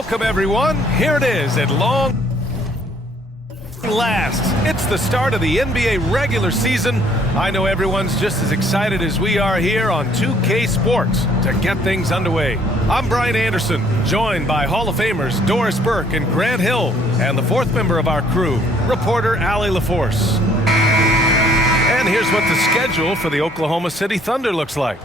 Welcome, everyone. Here it is at long last. It's the start of the NBA regular season. I know everyone's just as excited as we are here on 2K Sports to get things underway. I'm Brian Anderson, joined by Hall of Famers Doris Burke and Grant Hill, and the fourth member of our crew, reporter Allie LaForce. And here's what the schedule for the Oklahoma City Thunder looks like.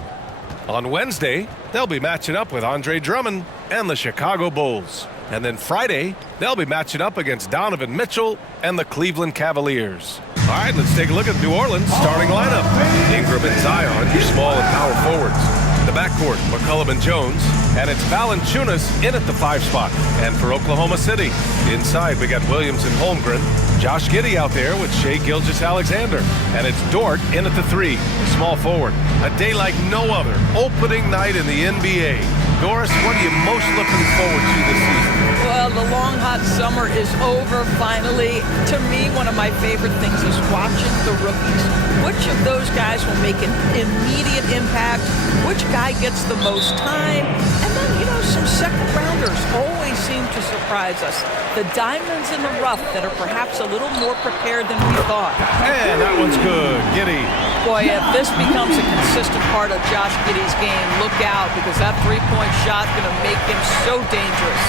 On Wednesday, they'll be matching up with Andre Drummond and the Chicago Bulls. And then Friday, they'll be matching up against Donovan Mitchell and the Cleveland Cavaliers. All right, let's take a look at New Orleans' starting lineup. Ingram and Zion, your small and power forwards. The backcourt, McCollum and Jones. And it's Valanciunas in at the 5 spot. And for Oklahoma City, inside we got Williams and Holmgren. Josh Giddey out there with Shai Gilgeous-Alexander. And it's Dort in at the 3, the small forward. A day like no other. Opening night in the NBA. Doris, what are you most looking forward to this season? Well, the long, hot summer is over, finally. To me, one of my favorite things is watching the rookies. Which of those guys will make an immediate impact? Which guy gets the most time? And then, some second-rounders always seem to surprise us. The diamonds in the rough that are perhaps a little more prepared than we thought. And that one's good. Giddey. Boy, if this becomes a consistent part of Josh Giddey's game, look out, because that three-point shot's going to make him so dangerous.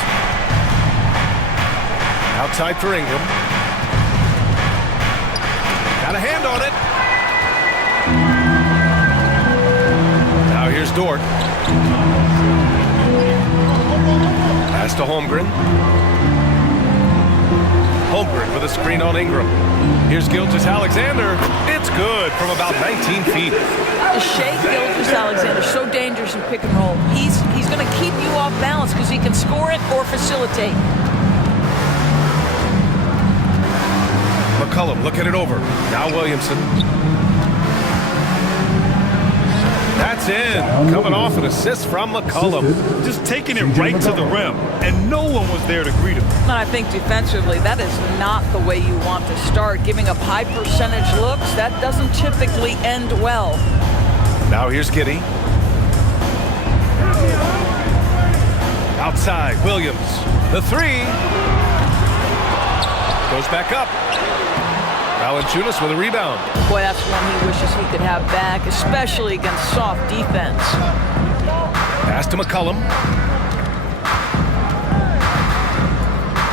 Outside for Ingram. Got a hand on it. Now here's Dort. Pass to Holmgren. Holmgren with a screen on Ingram. Here's Gilgeous-Alexander. It's good from about 19 feet. Shai Gilgeous-Alexander, so dangerous in pick and roll. He's going to keep you off balance because he can score it or facilitate. McCollum looking it over. Now Williamson. That's in. Coming off an assist from McCollum. Just taking it right to the rim, and no one was there to greet him. And I think defensively, that is not the way you want to start. Giving up high percentage looks, that doesn't typically end well. Now here's Giddey. Outside, Williams. The 3. Goes back up. Valanciunas with a rebound. Boy, that's one he wishes he could have back, especially against soft defense. Pass to McCollum.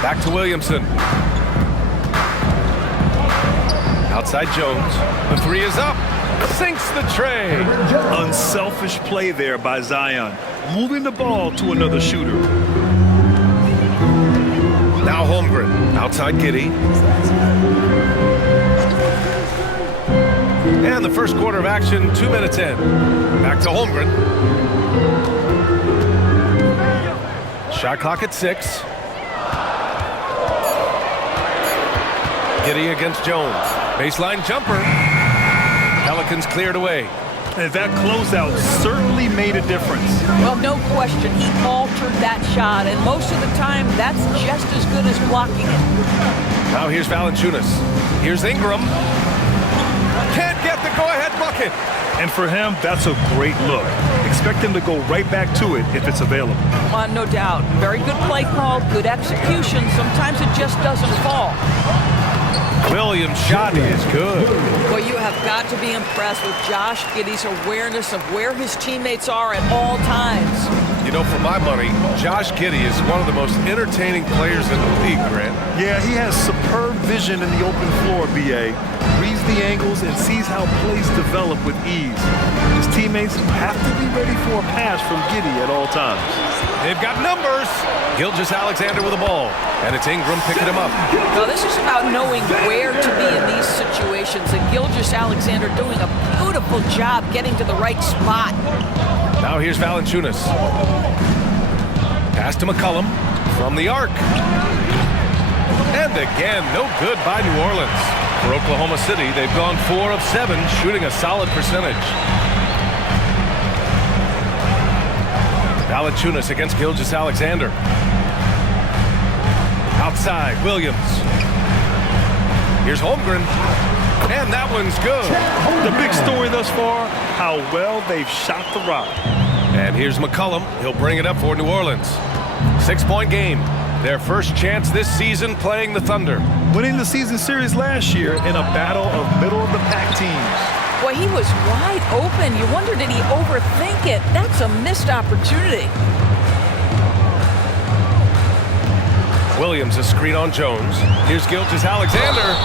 Back to Williamson. Outside Jones. The 3 is up. Sinks the tray. Unselfish play there by Zion, moving the ball to another shooter. Now Holmgren. Outside Giddey. And the first quarter of action, 2 minutes in. Back to Holmgren. Shot clock at 6. Giddey against Jones. Baseline jumper. Pelicans cleared away. And that closeout certainly made a difference. Well, no question, he altered that shot, and most of the time, that's just as good as blocking it. Now here's Valanciunas. Here's Ingram. Can't get the go-ahead bucket. And for him, that's a great look. Expect him to go right back to it if it's available. No doubt. Very good play call, good execution. Sometimes it just doesn't fall. Williams' shot is good. Well, you have got to be impressed with Josh Giddey's awareness of where his teammates are at all times. For my money, Josh Giddey is one of the most entertaining players in the league, Grant. Yeah, he has superb vision in the open floor, B.A. Reads the angles and sees how plays develop with ease. His teammates have to be ready for a pass from Giddey at all times. They've got numbers. Gilgeous-Alexander with the ball. And it's Ingram picking him up. Well, this is about knowing where to be in these situations. And Gilgeous-Alexander doing a beautiful job getting to the right spot. Now here's Valanciunas. Pass to McCollum from the arc. And again, no good by New Orleans. For Oklahoma City, they've gone 4 of 7, shooting a solid percentage. Valanciunas against Gilgeous-Alexander. Outside, Williams. Here's Holmgren. And that one's good. The big story thus far, how well they've shot the rock. And here's McCollum. He'll bring it up for New Orleans. 6-point game. Their first chance this season playing the Thunder. Winning the season series last year in a battle of middle-of-the-pack teams. Boy, he was wide open. You wonder, did he overthink it? That's a missed opportunity. Williams, a screen on Jones. Here's Gilgeous-Alexander.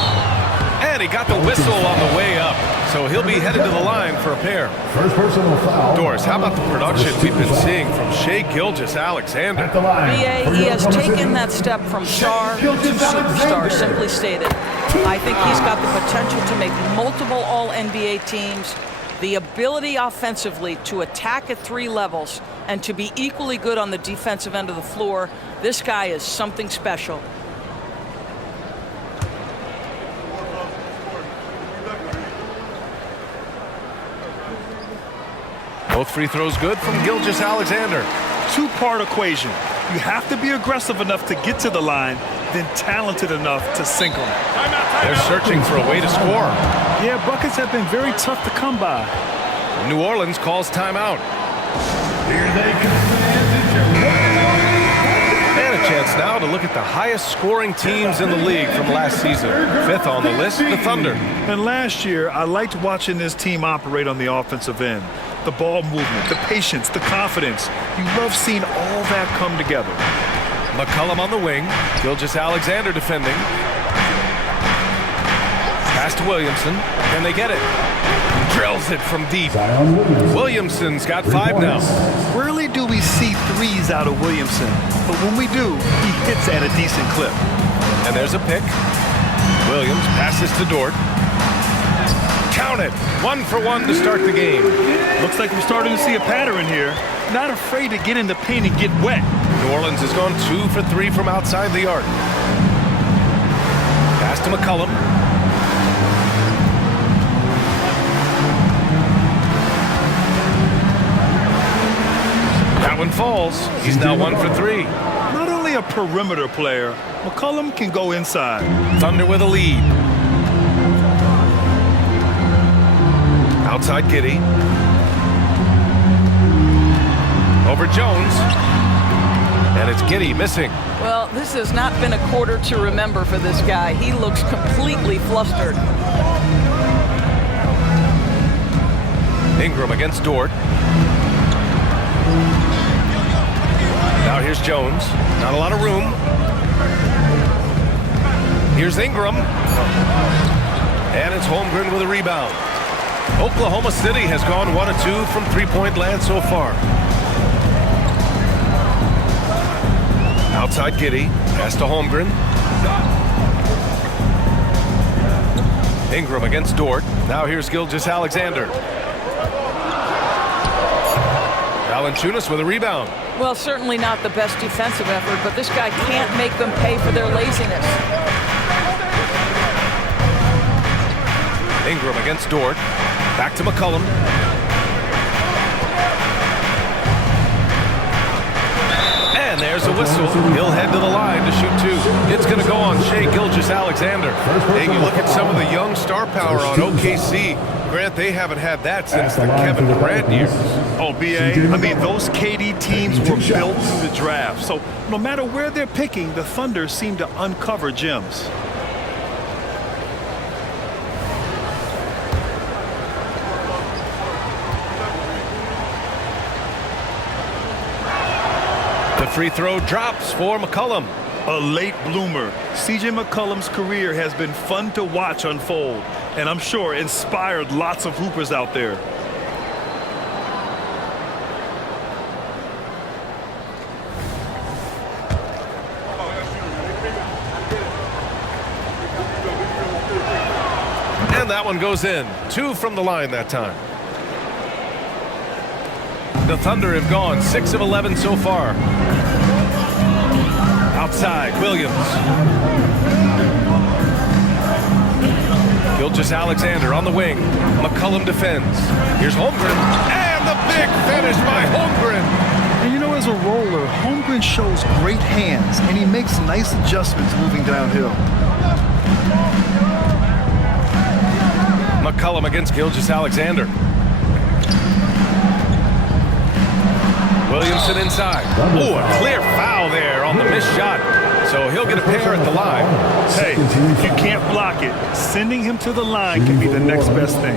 And he got the whistle on the way up. So he'll be headed to the line for a pair. First personal foul. Doris, how about the production we've been seeing from Shai Gilgeous-Alexander? At the line. BA, he has taken that step from star to superstar, simply stated. I think he's got the potential to make multiple All-NBA teams, the ability offensively to attack at 3 levels, and to be equally good on the defensive end of the floor. This guy is something special. Both free throws good from Gilgeous-Alexander. Two-part equation. You have to be aggressive enough to get to the line, then talented enough to sink them. They're searching for a way to score. Yeah, buckets have been very tough to come by. New Orleans calls timeout. Here they come. And a chance now to look at the highest scoring teams in the league from last season. 5th on the list, the Thunder. And last year, I liked watching this team operate on the offensive end. The ball movement, the patience, the confidence. You love seeing all that come together. McCollum on the wing. Gilgeous-Alexander defending. Pass to Williamson. Can they get it? Drills it from deep. Williamson's got 5 now. Rarely do we see threes out of Williamson, but when we do, he hits at a decent clip. And there's a pick. Williams passes to Dort. Count it. 1 for 1 to start the game. Looks like we're starting to see a pattern here. Not afraid to get in the paint and get wet. New Orleans has gone 2 for 3 from outside the arc. Pass to McCollum. That one falls. He's now 1 for 3. Not only a perimeter player, McCollum can go inside. Thunder with a lead. Outside Giddey. Over Jones. And it's Giddey missing. Well, this has not been a quarter to remember for this guy. He looks completely flustered. Ingram against Dort. Now here's Jones. Not a lot of room. Here's Ingram. And it's Holmgren with a rebound. Oklahoma City has gone 1 of 2 from 3-point land so far. Outside Giddey. Pass to Holmgren. Ingram against Dort. Now here's Gilgeous-Alexander. Valanciunas with a rebound. Well, certainly not the best defensive effort, but this guy can't make them pay for their laziness. Ingram against Dort. Back to McCollum. And there's a whistle. He'll head to the line to shoot 2. It's going to go on Shai Gilgeous-Alexander. And you look at some of the young star power on OKC. Grant, they haven't had that since the Kevin Durant years. Oh, BA, I mean, those KD teams were built through the draft. So no matter where they're picking, the Thunder seem to uncover gems. The free throw drops for McCollum. A late bloomer. C.J. McCollum's career has been fun to watch unfold, and I'm sure inspired lots of hoopers out there. And that one goes in. 2 from the line that time. The Thunder have gone 6 of 11 so far. Outside, Williams. Gilgeous-Alexander on the wing. McCollum defends. Here's Holmgren. And the big finish by Holmgren. And you know, as a roller, Holmgren shows great hands, and he makes nice adjustments moving downhill. McCollum against Gilgeous-Alexander. Williamson inside. Oh, a clear foul there on the missed shot. So he'll get a pair at the line. Hey, if you can't block it, sending him to the line can be the next best thing.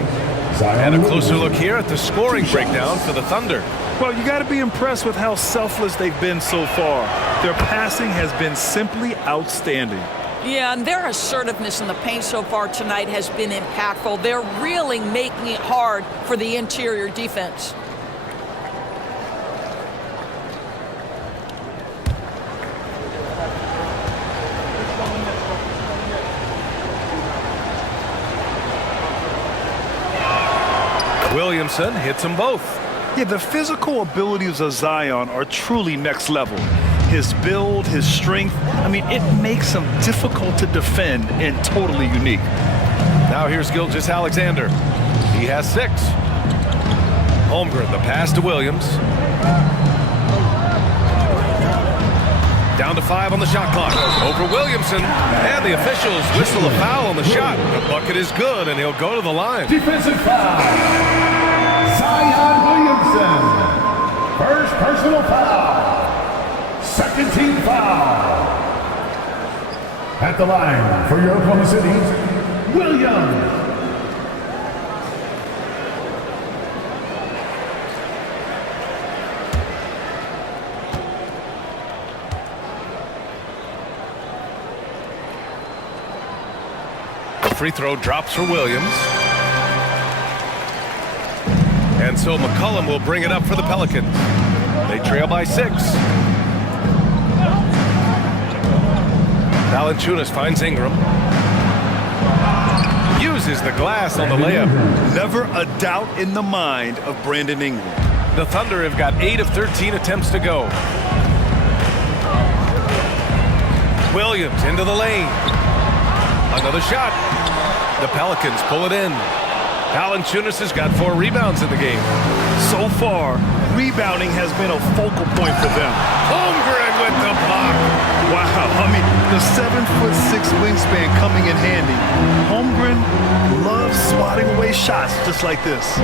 And a closer look here at the scoring breakdown for the Thunder. Well, you got to be impressed with how selfless they've been so far. Their passing has been simply outstanding. Yeah, and their assertiveness in the paint so far tonight has been impactful. They're really making it hard for the interior defense. Williamson hits them both. Yeah, the physical abilities of Zion are truly next level. His build, his strength, I mean, it makes him difficult to defend and totally unique. Now here's Gilgeous-Alexander. He has 6. Holmgren, the pass to Williams. Down to 5 on the shot clock. Over Williamson. And the officials whistle a foul on the shot. The bucket is good, and he'll go to the line. Defensive foul. Zion Williamson. First personal foul. Second team foul. At the line for your Oklahoma City, Williams. The free throw drops for Williams. And so McCollum will bring it up for the Pelicans. They trail by 6. Valanciunas finds Ingram. Uses the glass on the layup. Never a doubt in the mind of Brandon Ingram. The Thunder have got 8 of 13 attempts to go. Williams into the lane. Another shot. The Pelicans pull it in. Valanciunas has got 4 rebounds in the game. So far, rebounding has been a focal point for them. Holmgren with the block. Wow, I mean, the 7'6" wingspan coming in handy. Holmgren loves swatting away shots just like this.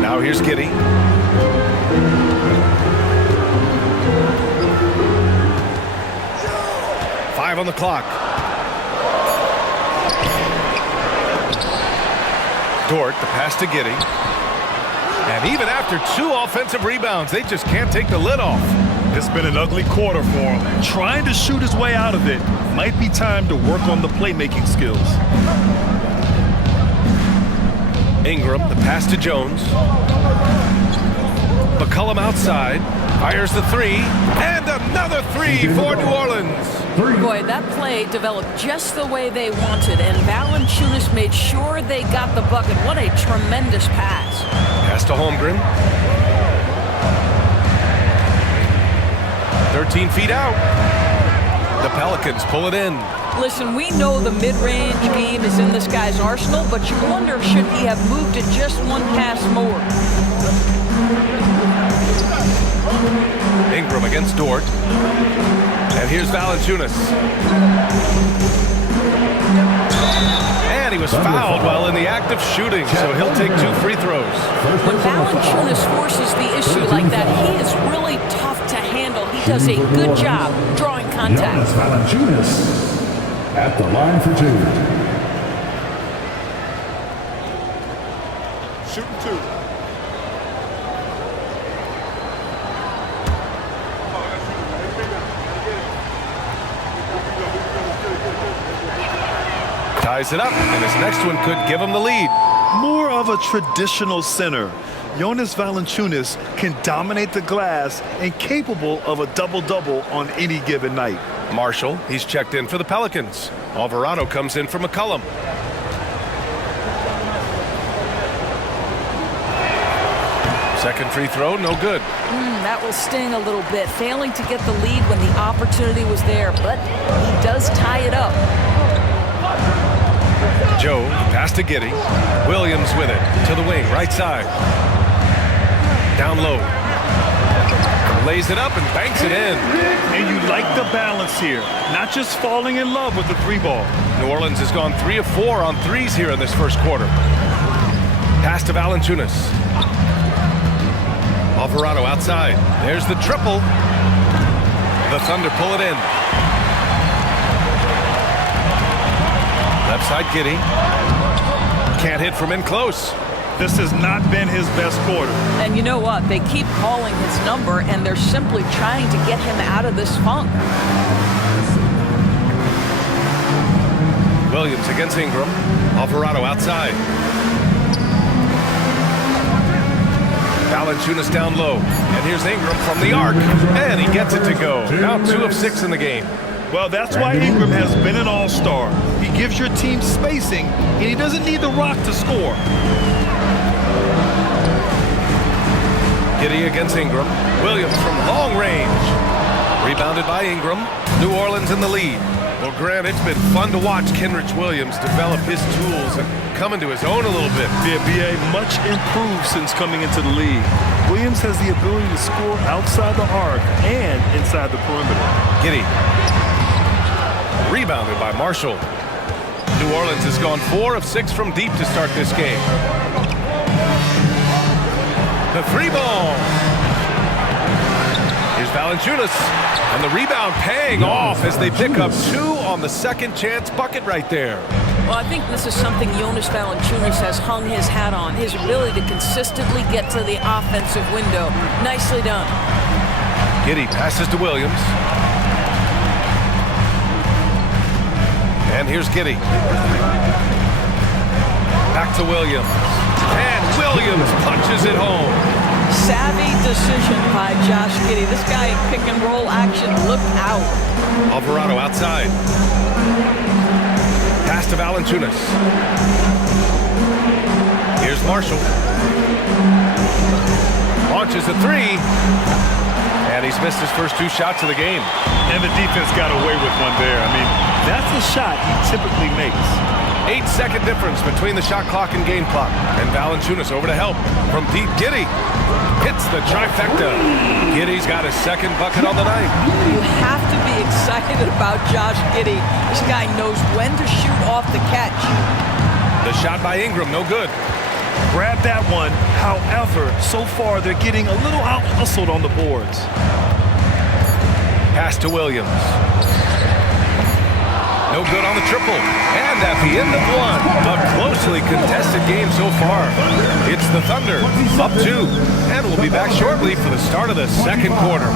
Now here's Giddey. Five on the clock. Dort, the pass to Giddey. And even after 2 offensive rebounds, they just can't take the lid off. It's been an ugly quarter for him. Trying to shoot his way out of it. Might be time to work on the playmaking skills. Ingram, the pass to Jones. McCollum outside. Fires the 3. And another 3 for New Orleans. Boy, that play developed just the way they wanted, and Valanciunas made sure they got the bucket. What a tremendous pass. Pass to Holmgren. 13 feet out. The Pelicans pull it in. Listen, we know the mid-range game is in this guy's arsenal, but you wonder, should he have moved it just one pass more? Ingram against Dort. And here's Valanciunas. And he was fouled while in the act of shooting, so he'll take 2 free throws. When Valanciunas forces the issue like that, he is really tough to handle. He does a good job drawing contact. Valanciunas at the line for 2. Shooting 2. Ties it up, and his next one could give him the lead. More of a traditional center. Jonas Valanciunas can dominate the glass and capable of a double-double on any given night. Marshall, he's checked in for the Pelicans. Alvarado comes in for McCollum. Second free throw, no good. That will sting a little bit, failing to get the lead when the opportunity was there, but he does tie it up. Joe, pass to Giddey. Williams with it, to the wing, right side. Down low. Lays it up and banks it in. And you like the balance here, not just falling in love with the 3-ball. New Orleans has gone 3 of 4 on threes here in this first quarter. Pass to Valanciunas. Alvarado outside. There's the triple. The Thunder pull it in. Left side, Giddey. Can't hit from in close. This has not been his best quarter. And you know what? They keep calling his number, and they're simply trying to get him out of this funk. Williams against Ingram. Alvarado outside. Valanciunas down low. And here's Ingram from the arc. And he gets it to go. Now 2 of 6 in the game. Well, that's why Ingram has been an all-star. He gives your team spacing, and he doesn't need the rock to score. Giddey against Ingram. Williams from long range. Rebounded by Ingram. New Orleans in the lead. Well, Grant, it's been fun to watch Kenrich Williams develop his tools and come into his own a little bit. Yeah, B.A. much improved since coming into the league. Williams has the ability to score outside the arc and inside the perimeter. Giddey. Rebounded by Marshall. New Orleans has gone 4 of 6 from deep to start this game. The 3-ball. Here's Valanciunas. And the rebound paying off as they pick up 2 on the second chance bucket right there. Well, I think this is something Jonas Valanciunas has hung his hat on, his ability to consistently get to the offensive window. Nicely done. Giddey passes to Williams. And here's Giddey. Back to Williams. And Williams punches it home. Savvy decision by Josh Giddey. This guy in pick and roll action, look out. Alvarado outside. Pass to Valanciunas. Here's Marshall. Launches a 3. And he's missed his first 2 shots of the game. And the defense got away with one there. I mean, that's a shot he typically makes. 8-second difference between the shot clock and game clock. And Valanciunas over to help from deep. Giddey hits the trifecta. Giddey's got his second bucket on the night. You have to be excited about Josh Giddey. This guy knows when to shoot off the catch. The shot by Ingram, no good. Grab that one. However, so far they're getting a little out-hustled on the boards. Pass to Williams. No good on the triple. And at the end of 1, a closely contested game so far. It's the Thunder, up 2. And we'll be back shortly for the start of the second quarter.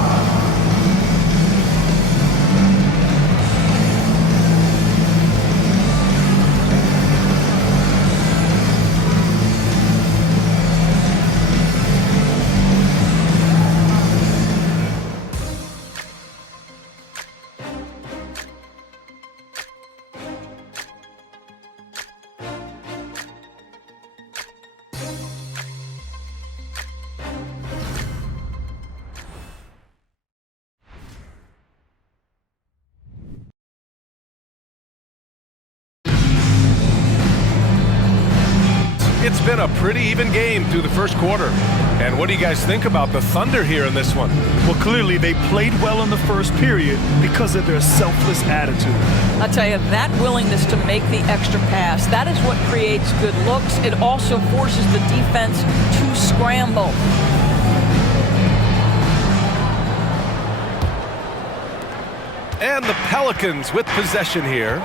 It's been a pretty even game through the first quarter. And what do you guys think about the Thunder here in this one? Well, clearly they played well in the first period because of their selfless attitude. I'll tell you, that willingness to make the extra pass, that is what creates good looks. It also forces the defense to scramble. And the Pelicans with possession here,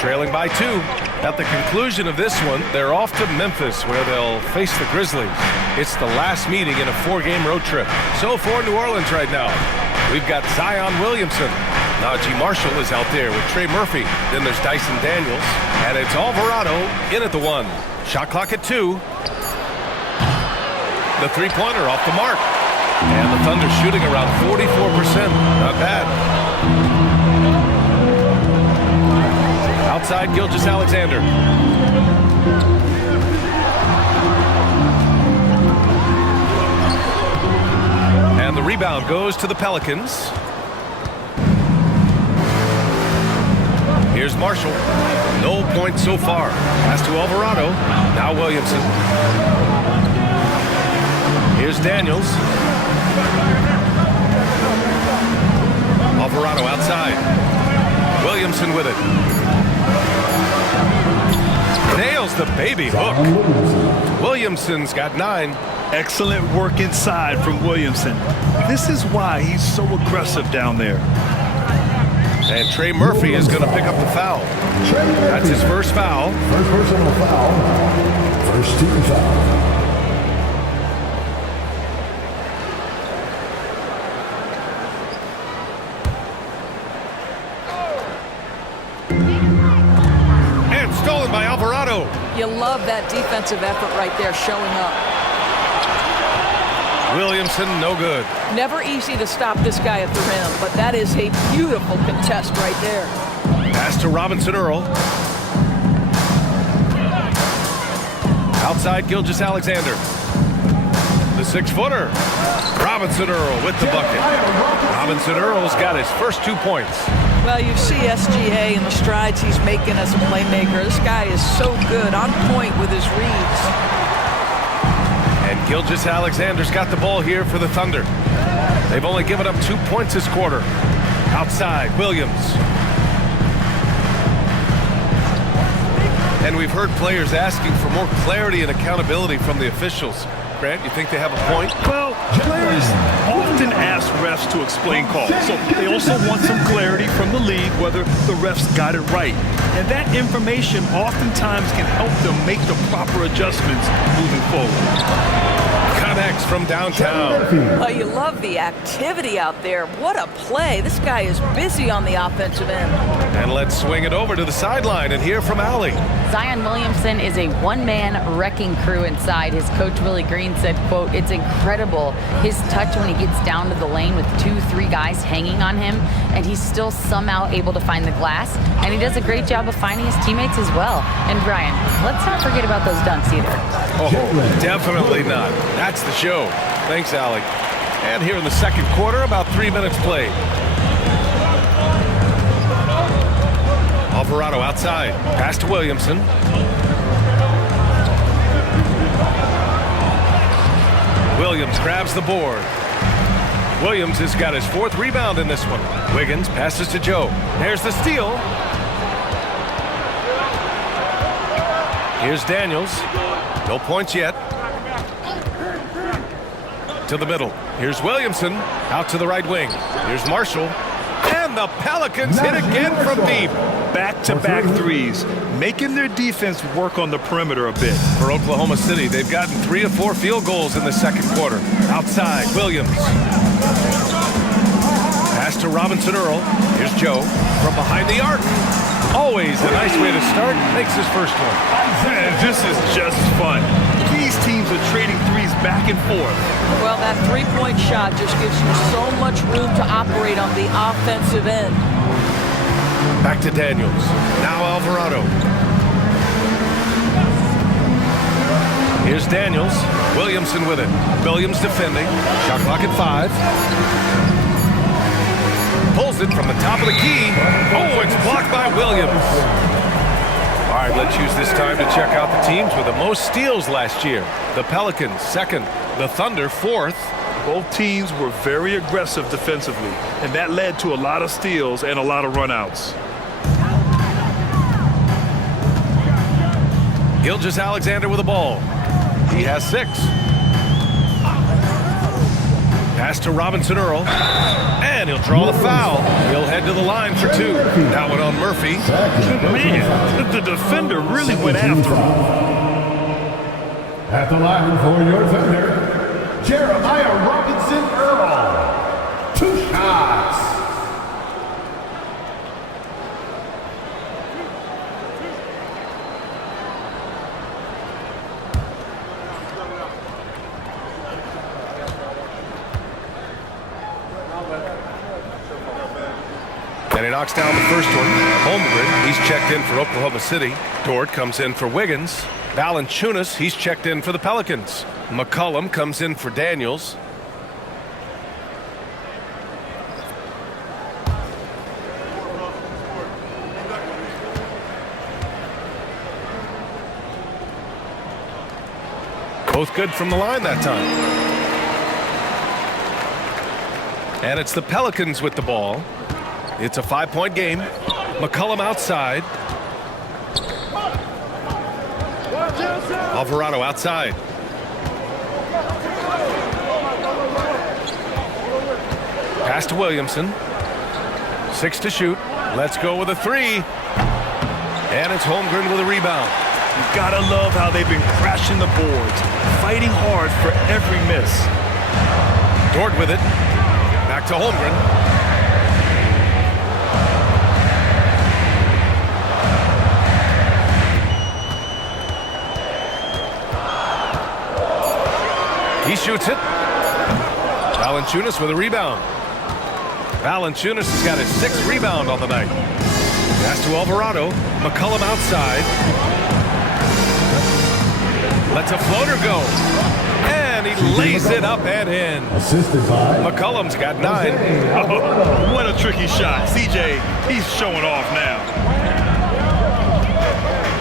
trailing by 2. At the conclusion of this one, they're off to Memphis, where they'll face the Grizzlies. It's the last meeting in a 4-game road trip. So for New Orleans right now, we've got Zion Williamson. Najee Marshall is out there with Trey Murphy. Then there's Dyson Daniels. And it's Alvarado in at the 1. Shot clock at 2. The 3-pointer off the mark. And the Thunder shooting around 44%. Not bad. Outside, Gilgeous-Alexander. And the rebound goes to the Pelicans. Here's Marshall. No points so far. Pass to Alvarado. Now Williamson. Here's Daniels. Alvarado outside. Williamson with it. Nails the baby hook. Williamson's got 9. Excellent work inside from Williamson. This is why he's so aggressive down there. And Trey Murphy is going to pick up the foul. That's his first foul. First personal foul. First team foul. And stolen by Alvarado. You love that defensive effort right there showing up. Williamson, no good. Never easy to stop this guy at the rim, but that is a beautiful contest right there. Pass to Robinson Earl. Outside Gilgeous-Alexander. The 6-footer. Robinson Earl with the bucket. Robinson Earl's got his first 2 points. Well, you see SGA and the strides he's making as a playmaker. This guy is so good, on point with his reads. And Gilgeous-Alexander's got the ball here for the Thunder. They've only given up 2 points this quarter. Outside, Williams. And we've heard players asking for more clarity and accountability from the officials. Grant, you think they have a point? Well, players often ask refs to explain calls, so they also want some clarity from the league whether the refs got it right. And that information oftentimes can help them make the proper adjustments moving forward. Connects from downtown. Oh, you love the activity out there. What a play. This guy is busy on the offensive end. And let's swing it over to the sideline and hear from Allie. Zion Williamson is a one-man wrecking crew inside. His coach, Willie Green, said, quote, "It's incredible his touch when he gets down to the lane with 2-3 guys hanging on him, and he's still somehow able to find the glass, and he does a great job of finding his teammates as well." And Brian, let's not forget about those dunks either. Oh, definitely not. That's the show. Thanks, Allie. And here in the second quarter, about 3 minutes played. Alvarado outside. Pass to Williamson. Williams grabs the board. Williams has got his 4th rebound in this one. Wiggins passes to Joe. There's the steal. Here's Daniels. No points yet. To the middle. Here's Williamson. Out to the right wing. Here's Marshall. And the Pelicans hit again from deep. Back-to-back threes, making their defense work on the perimeter a bit. For Oklahoma City, they've gotten 3 of 4 field goals in the second quarter. Outside, Williams. Pass to Robinson Earl. Here's Joe from behind the arc. Always a nice way to start. Makes his first one. Man, this is just fun. These teams are trading threes back and forth. Well, that three-point shot just gives you so much room to operate on the offensive end. Back to Daniels. Now Alvarado. Here's Daniels. Williamson with it. Williams defending. Shot clock at 5. Pulls it from the top of the key. Oh, it's blocked by Williams. All right, let's use this time to check out the teams with the most steals last year. The Pelicans, 2nd. The Thunder, 4th. Both teams were very aggressive defensively, and that led to a lot of steals and a lot of runouts. Gilgeous-Alexander with the ball. He has 6. Pass to Robinson Earl. And he'll draw the foul. He'll head to the line for 2. That one on Murphy. Man, the defender really went after him. At the line for your Thunder, Jeremiah Robinson Earl. 2 shots. And he knocks down the first one. Holmgren, he's checked in for Oklahoma City. Dort comes in for Wiggins. Valanciunas, he's checked in for the Pelicans. McCollum comes in for Daniels. Both good from the line that time. And it's the Pelicans with the ball. It's a 5-point game. McCollum outside. Alvarado outside. Pass to Williamson. 6 to shoot. Let's go with a 3. And it's Holmgren with a rebound. You gotta love how they've been crashing the boards, fighting hard for every miss. Dort with it. Back to Holmgren. He shoots it. Valanciunas with a rebound. Valanciunas has got his 6th rebound on the night. Pass to Alvarado. McCollum outside. Lets a floater go. And he lays it up and in. Assisted by McCollum's got 9. Oh, what a tricky shot. CJ, he's showing off now.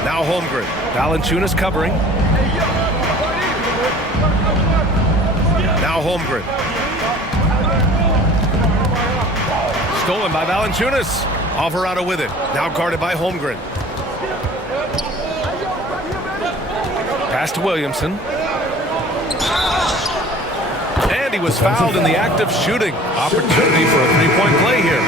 Now Holmgren. Valanciunas covering. Now Holmgren. Stolen by Valanciunas. Alvarado with it. Now guarded by Holmgren. Pass to Williamson. And he was fouled in the act of shooting. Opportunity for a 3-point play here.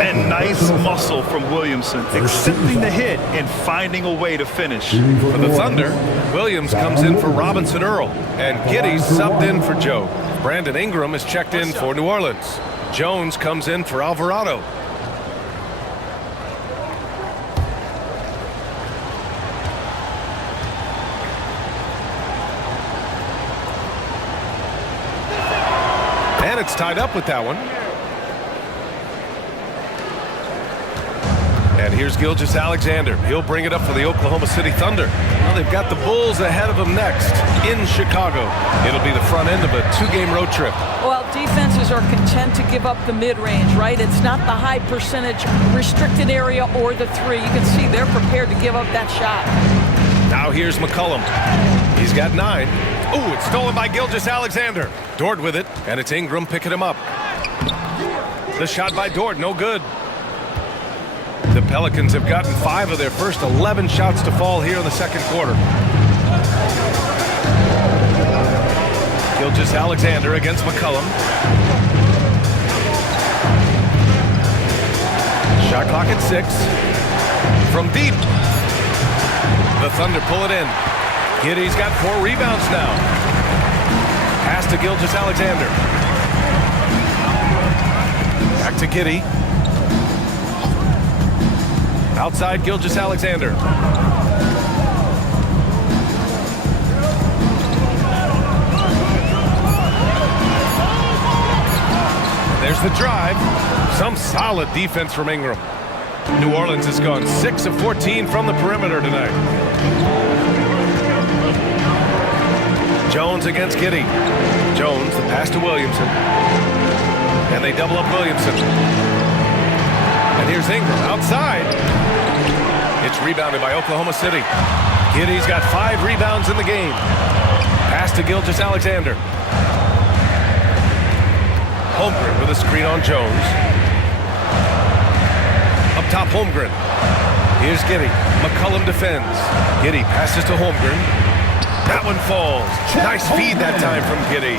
And nice muscle from Williamson, accepting the hit and finding a way to finish. For the Thunder, Williams comes in for Robinson Earl. And Giddey's subbed in for Joe. Brandon Ingram is checked in for New Orleans. Jones comes in for Alvarado. And it's tied up with that one. And here's Gilgeous-Alexander. He'll bring it up for the Oklahoma City Thunder. Well, they've got the Bulls ahead of them next in Chicago. It'll be the front end of a 2-game road trip. Well, defenses are content to give up the mid-range, right? It's not the high percentage restricted area or the 3. You can see they're prepared to give up that shot. Now here's McCollum. He's got 9. Ooh, it's stolen by Gilgeous-Alexander. Dort with it, and it's Ingram picking him up. The shot by Dort, no good. The Pelicans have gotten 5 of their first 11 shots to fall here in the second quarter. Gilgeous-Alexander against McCollum. Shot clock at 6. From deep. The Thunder pull it in. Giddey's got 4 rebounds now. Pass to Gilgeous-Alexander. Back to Giddey. Outside Gilgeous-Alexander. There's the drive. Some solid defense from Ingram. New Orleans has gone 6 of 14 from the perimeter tonight. Jones against Giddey. Jones, the pass to Williamson. And they double up Williamson. And here's Ingram outside. It's rebounded by Oklahoma City. Giddey's got 5 rebounds in the game. Pass to Gilgeous-Alexander. Holmgren with a screen on Jones. Up top, Holmgren. Here's Giddey. McCollum defends. Giddey passes to Holmgren. That one falls. Nice feed that time from Giddey.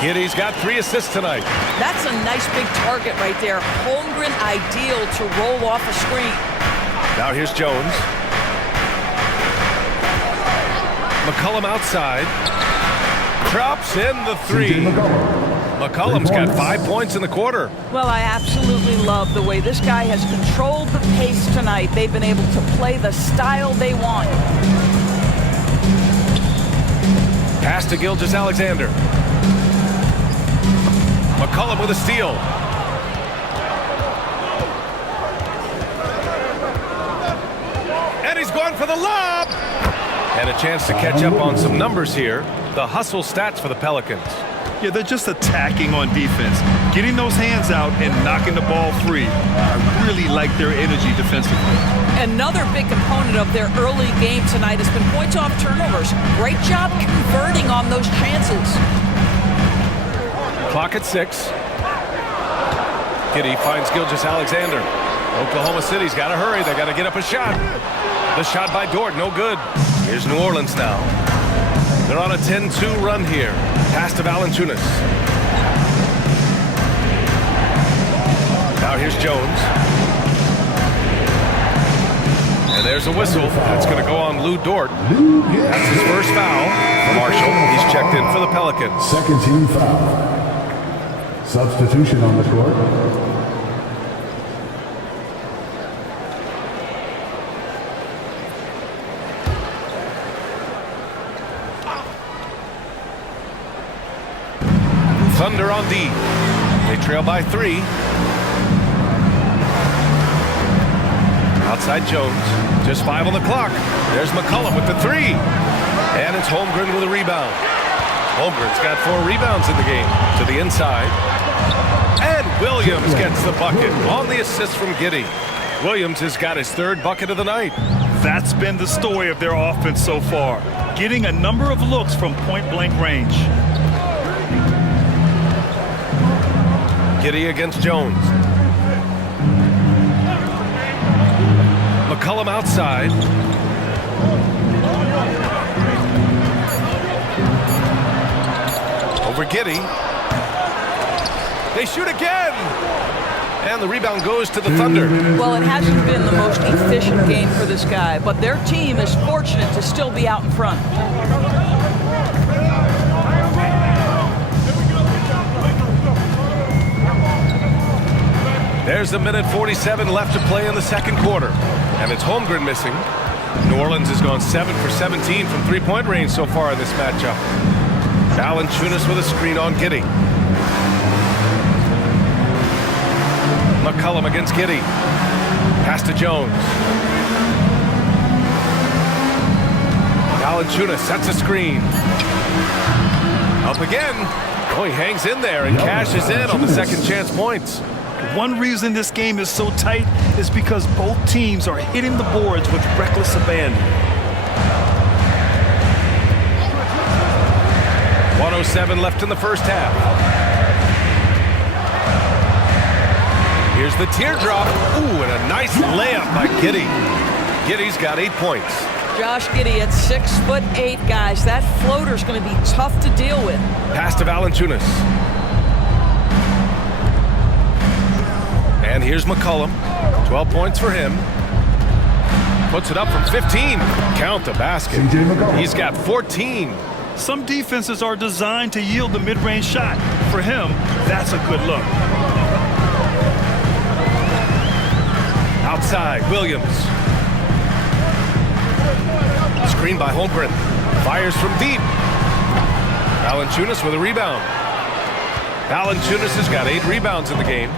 Giddey's got 3 assists tonight. That's a nice big target right there. Holmgren ideal to roll off a screen. Now here's Jones. McCollum outside. Drops in the 3. McCollum's got 5 points in the quarter. Well, I absolutely love the way this guy has controlled the pace tonight. They've been able to play the style they want. Pass to Gilgeous-Alexander. McCollum with a steal. And he's going for the lob. And a chance to catch up on some numbers here. The hustle stats for the Pelicans. Yeah, they're just attacking on defense, getting those hands out and knocking the ball free. I really like their energy defensively. Another big component of their early game tonight has been points off turnovers. Great job converting on those chances. Clock at 6. Giddey finds Gilgeous-Alexander. Oklahoma City's got to hurry. They got to get up a shot. The shot by Dort, no good. Here's New Orleans now. They're on a 10-2 run here. Pass to Valanciunas. Now here's Jones. And there's a whistle. That's going to go on Lou Dort. That's his first foul for Marshall. He's checked in for the Pelicans. Second team foul. Substitution on the court. Thunder on D. They trail by 3. Outside Jones. Just 5 on the clock. There's McCollum with the 3. And it's Holmgren with a rebound. Holmgren's got 4 rebounds in the game. To the inside. And Williams gets the bucket on the assist from Giddey. Williams has got his 3rd bucket of the night. That's been the story of their offense so far. Getting a number of looks from point-blank range. Giddey against Jones. McCollum outside. Over Giddey. They shoot again! And the rebound goes to the Thunder. Well, it hasn't been the most efficient game for this guy, but their team is fortunate to still be out in front. There's 1:47 left to play in the second quarter. And it's Holmgren missing. New Orleans has gone 7 for 17 from 3-point range so far in this matchup. Valanciunas with a screen on Giddey. McCollum against Giddey. Pass to Jones. Valanciunas sets a screen. Up again. Oh, he hangs in there and cashes in on the second chance points. One reason this game is so tight is because both teams are hitting the boards with reckless abandon. 1:07 left in the first half. Here's the teardrop. Ooh, and a nice layup by Giddey. Giddey's got 8 points. Josh Giddey at 6'8", guys. That floater's going to be tough to deal with. Pass to Valanciunas. And here's McCollum. 12 points for him. Puts it up from 15. Count the basket. He's got 14. Some defenses are designed to yield the mid-range shot. For him, that's a good look. Outside, Williams. Screen by Holmgren. Fires from deep. Valanciunas with a rebound. Valanciunas has got 8 rebounds in the game.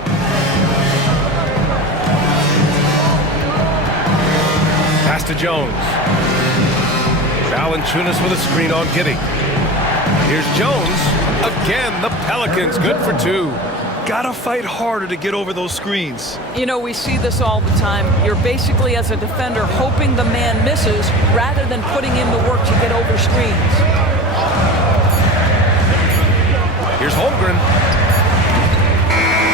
Pass to Jones. Valanciunas with a screen on Giddey. Here's Jones. Again, the Pelicans good for 2. Gotta fight harder to get over those screens. You know, we see this all the time. You're basically, as a defender, hoping the man misses rather than putting in the work to get over screens. Here's Holmgren.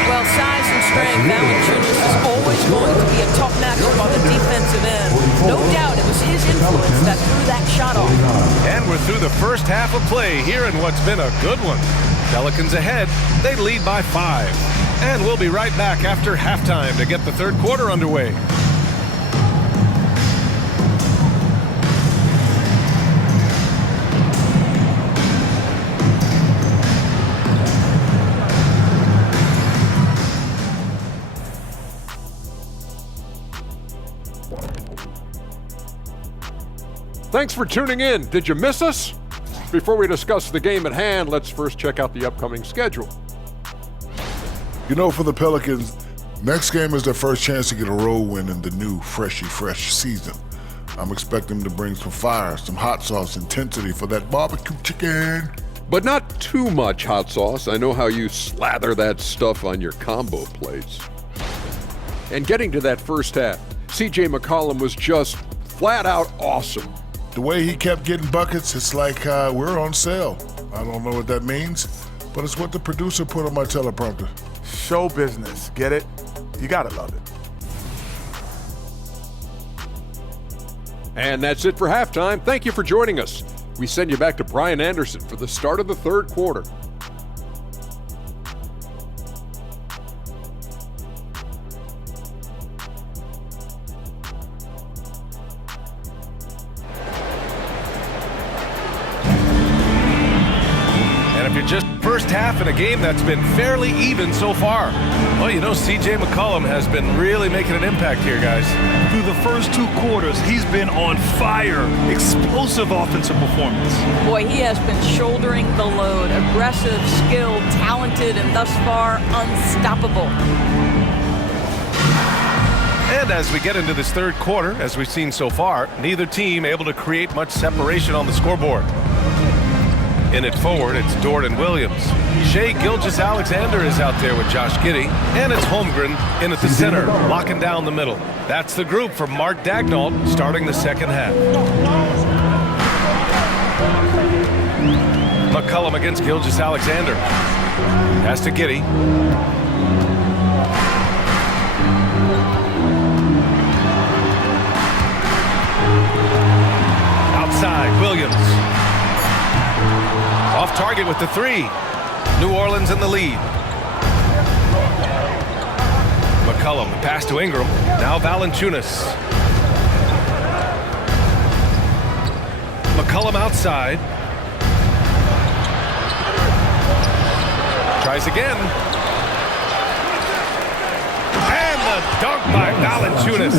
Well, size and strength, Valanciunas is always going to be a tough matchup on the defensive end. No doubt it was his influence that threw that shot off. And we're through the first half of play here in what's been a good one. Pelicans ahead. They lead by 5. And we'll be right back after halftime to get the third quarter underway. Thanks for tuning in. Did you miss us? Before we discuss the game at hand, let's first check out the upcoming schedule. You know, for the Pelicans, next game is their first chance to get a road win in the new fresh season. I'm expecting them to bring some fire, some hot sauce, intensity for that barbecue chicken. But not too much hot sauce. I know how you slather that stuff on your combo plates. And getting to that first half, CJ McCollum was just flat out awesome. The way he kept getting buckets, it's like we're on sale. I don't know what that means, but it's what the producer put on my teleprompter. Show business, get it? You gotta love it. And that's it for halftime. Thank you for joining us. We send you back to Brian Anderson for the start of the third quarter. Just first half in a game that's been fairly even so far. Well, you know, C.J. McCollum has been really making an impact here, guys. Through the first 2 quarters, he's been on fire. Explosive offensive performance. Boy, he has been shouldering the load. Aggressive, skilled, talented, and thus far unstoppable. And as we get into this third quarter, as we've seen so far, neither team able to create much separation on the scoreboard. In it forward, it's Dort and Williams. Shea Gilgeous-Alexander is out there with Josh Giddey. And it's Holmgren in at the center, locking down the middle. That's the group for Mark Daignault starting the second half. McCollum against Gilgeous-Alexander. Pass to Giddey. Outside, Williams. Off target with the 3. New Orleans in the lead. McCollum, the pass to Ingram. Now Valanciunas. McCollum outside. Tries again. And the dunk by Valanciunas.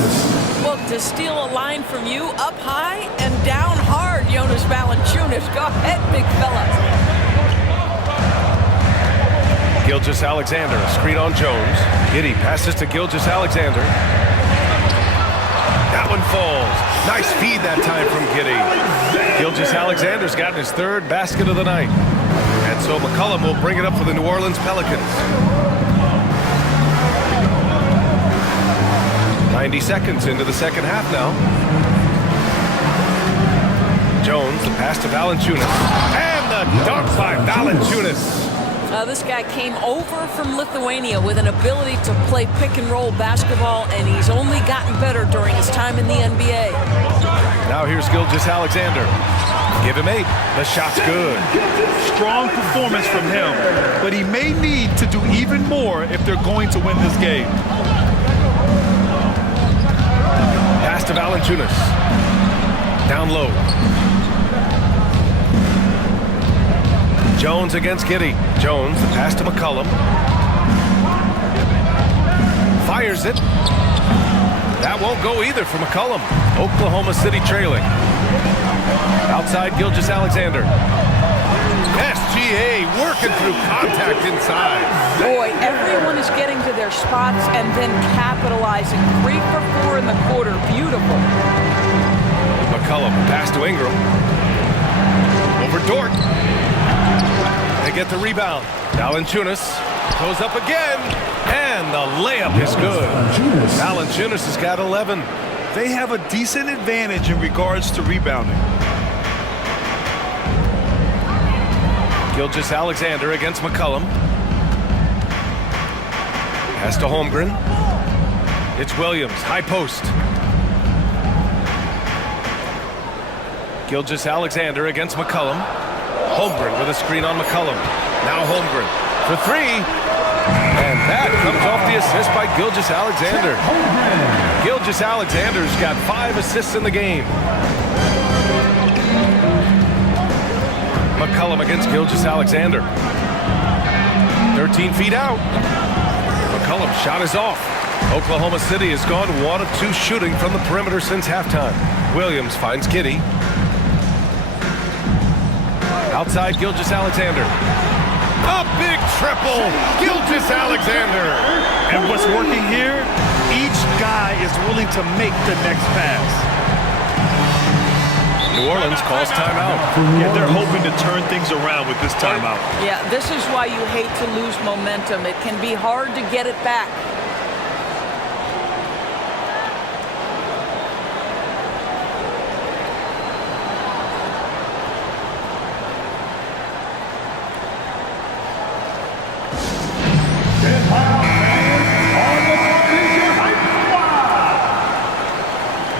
Well, to steal a line from you, up high and down hard, Jonas Valanciunas. Go ahead, big fella. Gilgeous-Alexander, a screen on Jones. Giddey passes to Gilgeous-Alexander. That one falls. Nice feed that time from Giddey. Gilgeous-Alexander's gotten his 3rd basket of the night. And so McCollum will bring it up for the New Orleans Pelicans. 90 seconds into the second half now. Jones, the pass to Valanciunas. And the dunk by Valanciunas. This guy came over from Lithuania with an ability to play pick-and-roll basketball, and he's only gotten better during his time in the NBA. Now here's Gilgeous-Alexander. Give him 8. The shot's good. Strong performance from him, but he may need to do even more if they're going to win this game. Pass to Valanciunas. Down low. Jones against Giddey. Jones, the pass to McCollum. Fires it. That won't go either for McCollum. Oklahoma City trailing. Outside Gilgeous-Alexander. SGA working through contact inside. Boy, everyone is getting to their spots and then capitalizing. 3 for 4 in the quarter. Beautiful. McCollum, pass to Ingram. Over Dort. They get the rebound. Valanciunas goes up again, and the layup is good. Valanciunas has got 11. They have a decent advantage in regards to rebounding. Gilgeous-Alexander against McCollum. Pass to Holmgren. It's Williams, high post. Gilgeous-Alexander against McCollum. Holmgren with a screen on McCollum. Now Holmgren for 3. And that comes off the assist by Gilgeous-Alexander. Gilgeous-Alexander's got 5 assists in the game. McCollum against Gilgeous-Alexander. 13 feet out. McCollum's shot is off. Oklahoma City has gone 1 of 2 shooting from the perimeter since halftime. Williams finds Giddey. Outside Gilgeous-Alexander. A big triple. Gilgeous-Alexander. And what's working here, each guy is willing to make the next pass. New Orleans calls timeout. Yeah, they're hoping to turn things around with this timeout. Yeah, this is why you hate to lose momentum. It can be hard to get it back.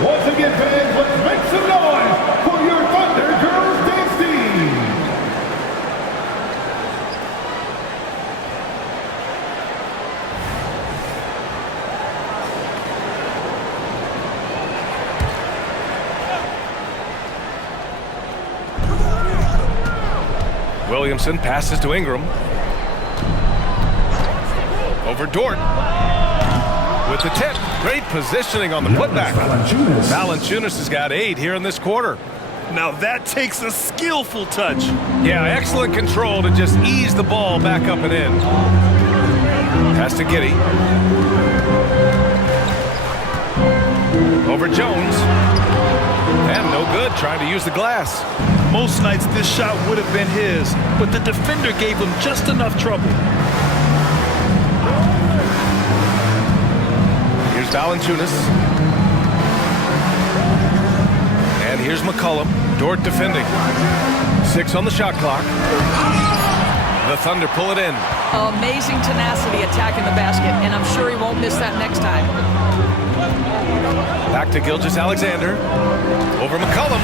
Once again, fans, let's make some noise for your Thunder Girls dance team. Williamson passes to Ingram. Over Dort. With the tip. Great positioning on the putback. Valanciunas has got 8 here in this quarter. Now that takes a skillful touch. Yeah, excellent control to just ease the ball back up and in. Pass to Giddey. Over Jones. And no good, trying to use the glass. Most nights this shot would have been his, but the defender gave him just enough trouble. Here's Valanciunas. And here's McCollum. Dort defending. 6 on the shot clock. The Thunder pull it in. Amazing tenacity attacking the basket, and I'm sure he won't miss that next time. Back to Gilgeous-Alexander. Over McCollum.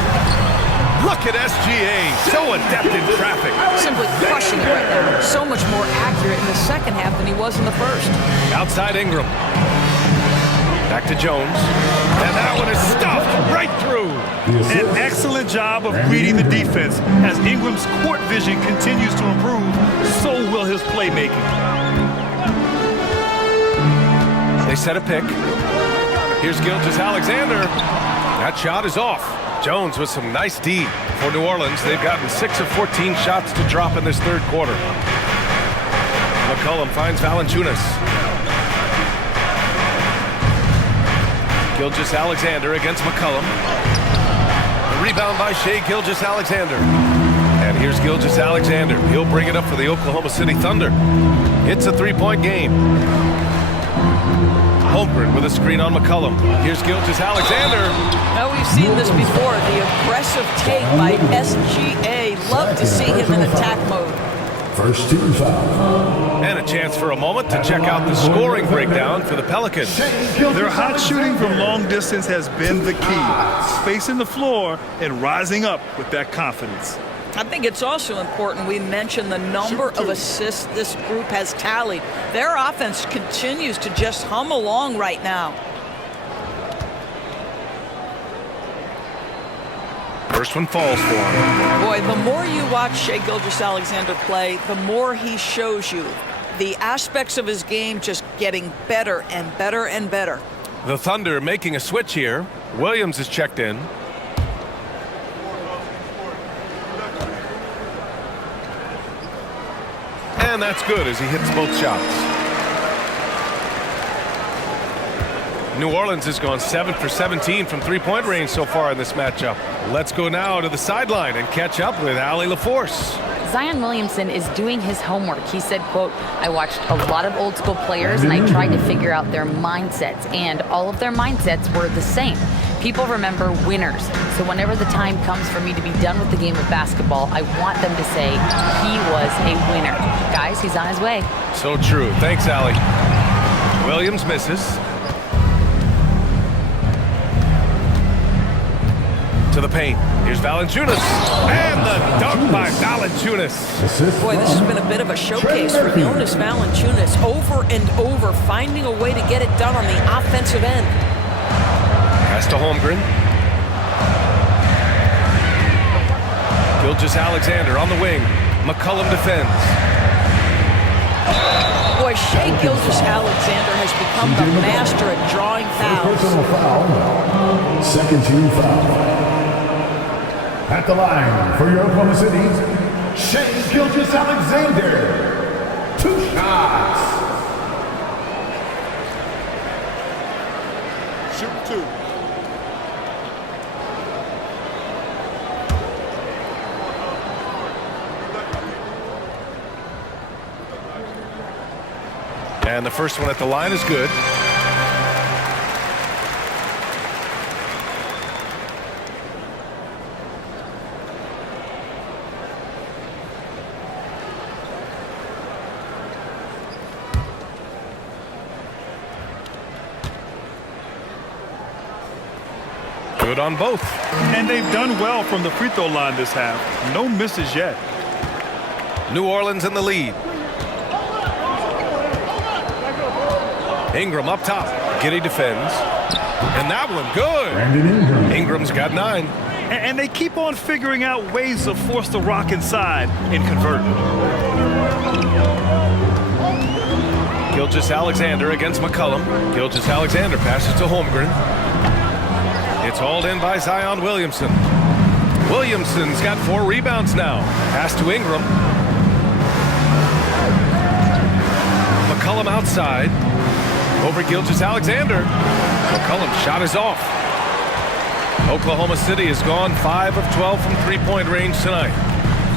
Look at SGA. So adept in traffic. Simply crushing it right now. So much more accurate in the second half than he was in the first. Outside Ingram. Back to Jones. And that one is stuffed right through. An excellent job of reading the defense. As Ingram's court vision continues to improve, so will his playmaking. They set a pick. Here's Gilgeous-Alexander. That shot is off. Jones with some nice D for New Orleans. They've gotten 6 of 14 shots to drop in this third quarter. McCollum finds Valanciunas. Gilgeous-Alexander against McCollum. The rebound by Shai Gilgeous-Alexander. And here's Gilgeous-Alexander. He'll bring it up for the Oklahoma City Thunder. It's a 3-point game. Holmgren with a screen on McCollum. Here's Gilgeous-Alexander. Now we've seen this before. The aggressive take by SGA. Love to see him in attack mode. First team foul. And a chance for a moment to check out the scoring breakdown for the Pelicans. Their hot shooting from long distance has been the key. Spacing the floor and rising up with that confidence. I think it's also important we mention the number of assists this group has tallied. Their offense continues to just hum along right now. First one falls for him. Boy, the more you watch Shai Gilgeous-Alexander play, the more he shows you the aspects of his game just getting better and better and better. The Thunder making a switch here. Williams is checked in. And that's good as he hits both shots. New Orleans has gone 7 for 17 from three-point range so far in this matchup. Let's go now to the sideline and catch up with Allie LaForce. Zion Williamson is doing his homework. He said, quote, I watched a lot of old school players and I tried to figure out their mindsets, and all of their mindsets were the same. People remember winners. So whenever the time comes for me to be done with the game of basketball, I want them to say he was a winner. Guys, he's on his way. So true. Thanks, Allie. Williams misses. To the paint. Here's Valanciunas. And the dunk by Valanciunas. Boy, this has been a bit of a showcase for Jonas Valanciunas. Over and over, finding a way to get it done on the offensive end. Pass to Holmgren. Gilgeous-Alexander on the wing. McCollum defends. Boy, Shai Gilgeous-Alexander has become the master at drawing fouls. Personal foul. Second team foul. At the line for your Oklahoma City, Shai Gilgeous-Alexander. 2 shots. Shoot 2. And the first one at the line is good. Good on both. And they've done well from the free throw line this half. No misses yet. New Orleans in the lead. Ingram up top. Giddey defends. And that one, good. Ingram's got 9. And they keep on figuring out ways to force the rock inside and convert. Gilgeous-Alexander against McCullum. Gilgeous-Alexander passes to Holmgren. It's hauled in by Zion Williamson. Williamson's got 4 rebounds now. Pass to Ingram. McCullum outside. Over Gilgeous-Alexander. McCullum's shot is off. Oklahoma City has gone 5 of 12 from three-point range tonight.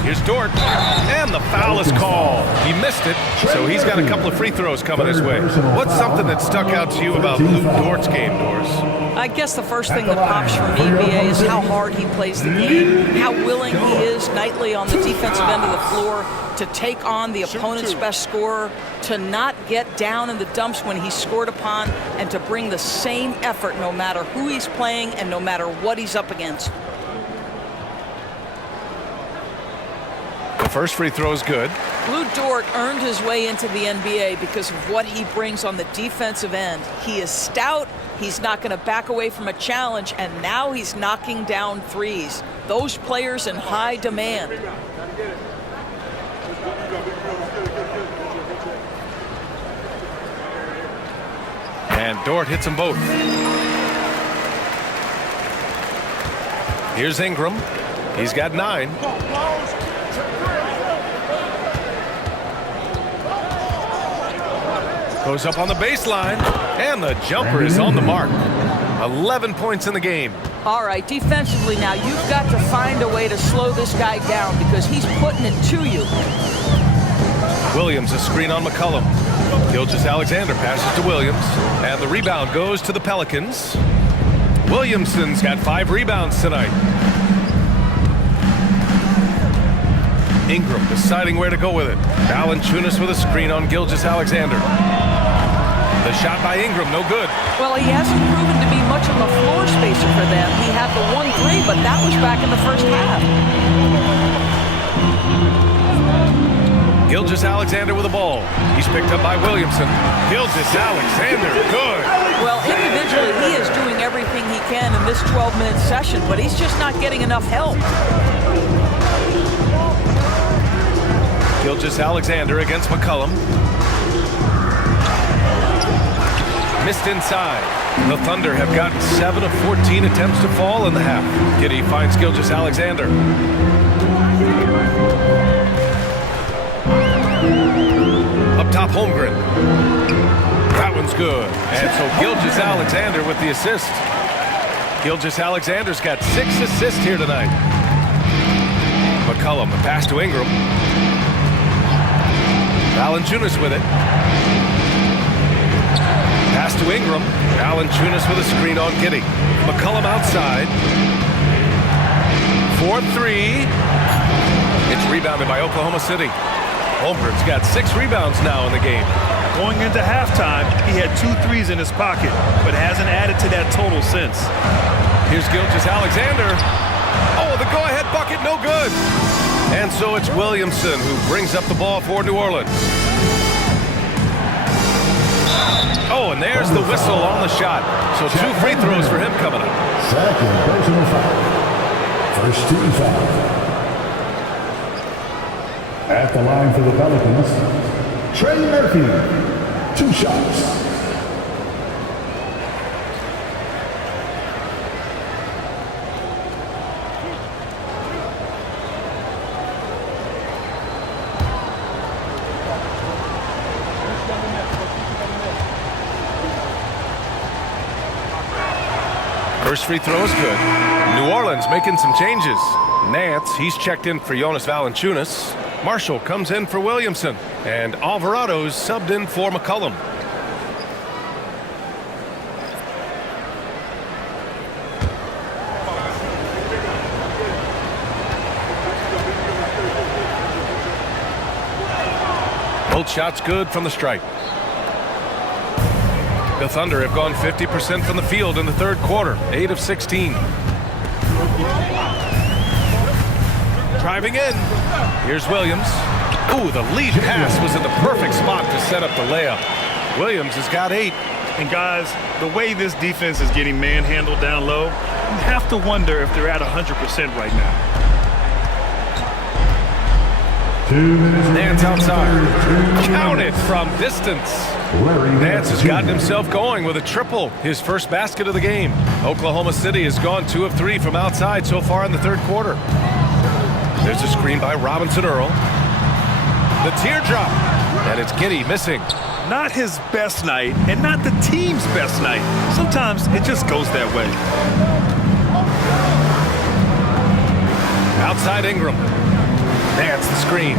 Here's Dort, and the foul is called. He missed it, so he's got a couple of free throws coming his way. What's something that stuck out to you about Luke Dort's game, Doris? I guess the first thing that pops for me, BA, is how hard he plays the game, how willing he is nightly on the defensive end of the floor to take on the opponent's best scorer, to not get down in the dumps when he's scored upon, and to bring the same effort no matter who he's playing and no matter what he's up against. The first free throw is good. Lou Dort earned his way into the NBA because of what he brings on the defensive end. He is stout. He's not going to back away from a challenge, and now he's knocking down threes. Those players in high demand. And Dort hits them both. Here's Ingram. He's got 9. Goes up on the baseline, and the jumper is on the mark. 11 points in the game. All right, defensively now, you've got to find a way to slow this guy down because he's putting it to you. Williams, a screen on McCullum. Gilgeous-Alexander passes to Williams, and the rebound goes to the Pelicans. Williamson's got 5 rebounds tonight. Ingram deciding where to go with it. Valanciunas with a screen on Gilgeous-Alexander. The shot by Ingram, no good. Well, he hasn't proven to be much of a floor spacer for them. He had the 1-3, but that was back in the first half. Gilgeous-Alexander with the ball. He's picked up by Williamson. Gilgeous-Alexander, good. Well, individually, he is doing everything he can in this 12-minute session, but he's just not getting enough help. Gilgeous-Alexander against McCullum. Missed inside. The Thunder have gotten 7 of 14 attempts to fall in the half. Giddey finds Gilgeous-Alexander. Up top, Holmgren. That one's good. And so Gilgeous-Alexander with the assist. Gilgeous-Alexander's got 6 assists here tonight. McCullum, the pass to Ingram. Valanciunas with it. Pass to Ingram. Valanciunas with a screen on Giddey. McCullum outside. 4-3. It's rebounded by Oklahoma City. Holmgren's got 6 rebounds now in the game. Going into halftime, he had 2 threes in his pocket, but hasn't added to that total since. Here's Gilgeous-Alexander. Oh, the go-ahead bucket, no good. And so it's Williamson who brings up the ball for New Orleans. Oh, and there's the whistle on the shot. So 2 free throws for him coming up. Second personal foul. First team foul. At the line for the Pelicans, Trey Murphy. 2 shots. First free throw is good. New Orleans making some changes. Nance, he's checked in for Jonas Valanciunas. Marshall comes in for Williamson. And Alvarado's subbed in for McCullum. Both shots good from the stripe. The Thunder have gone 50% from the field in the third quarter, 8 of 16. Driving in. Here's Williams. Ooh, the lead pass was in the perfect spot to set up the layup. Williams has got 8. And guys, the way this defense is getting manhandled down low, you have to wonder if they're at 100% right now. 2 minutes. Nance outside. Counted from distance. Nance has gotten himself going with a triple, his first basket of the game. Oklahoma City has gone 2 of 3 from outside so far in the third quarter. There's a screen by Robinson Earl. The teardrop, and it's Giddey missing. Not his best night, and not the team's best night. Sometimes it just goes that way. Outside Ingram. Nance the screen.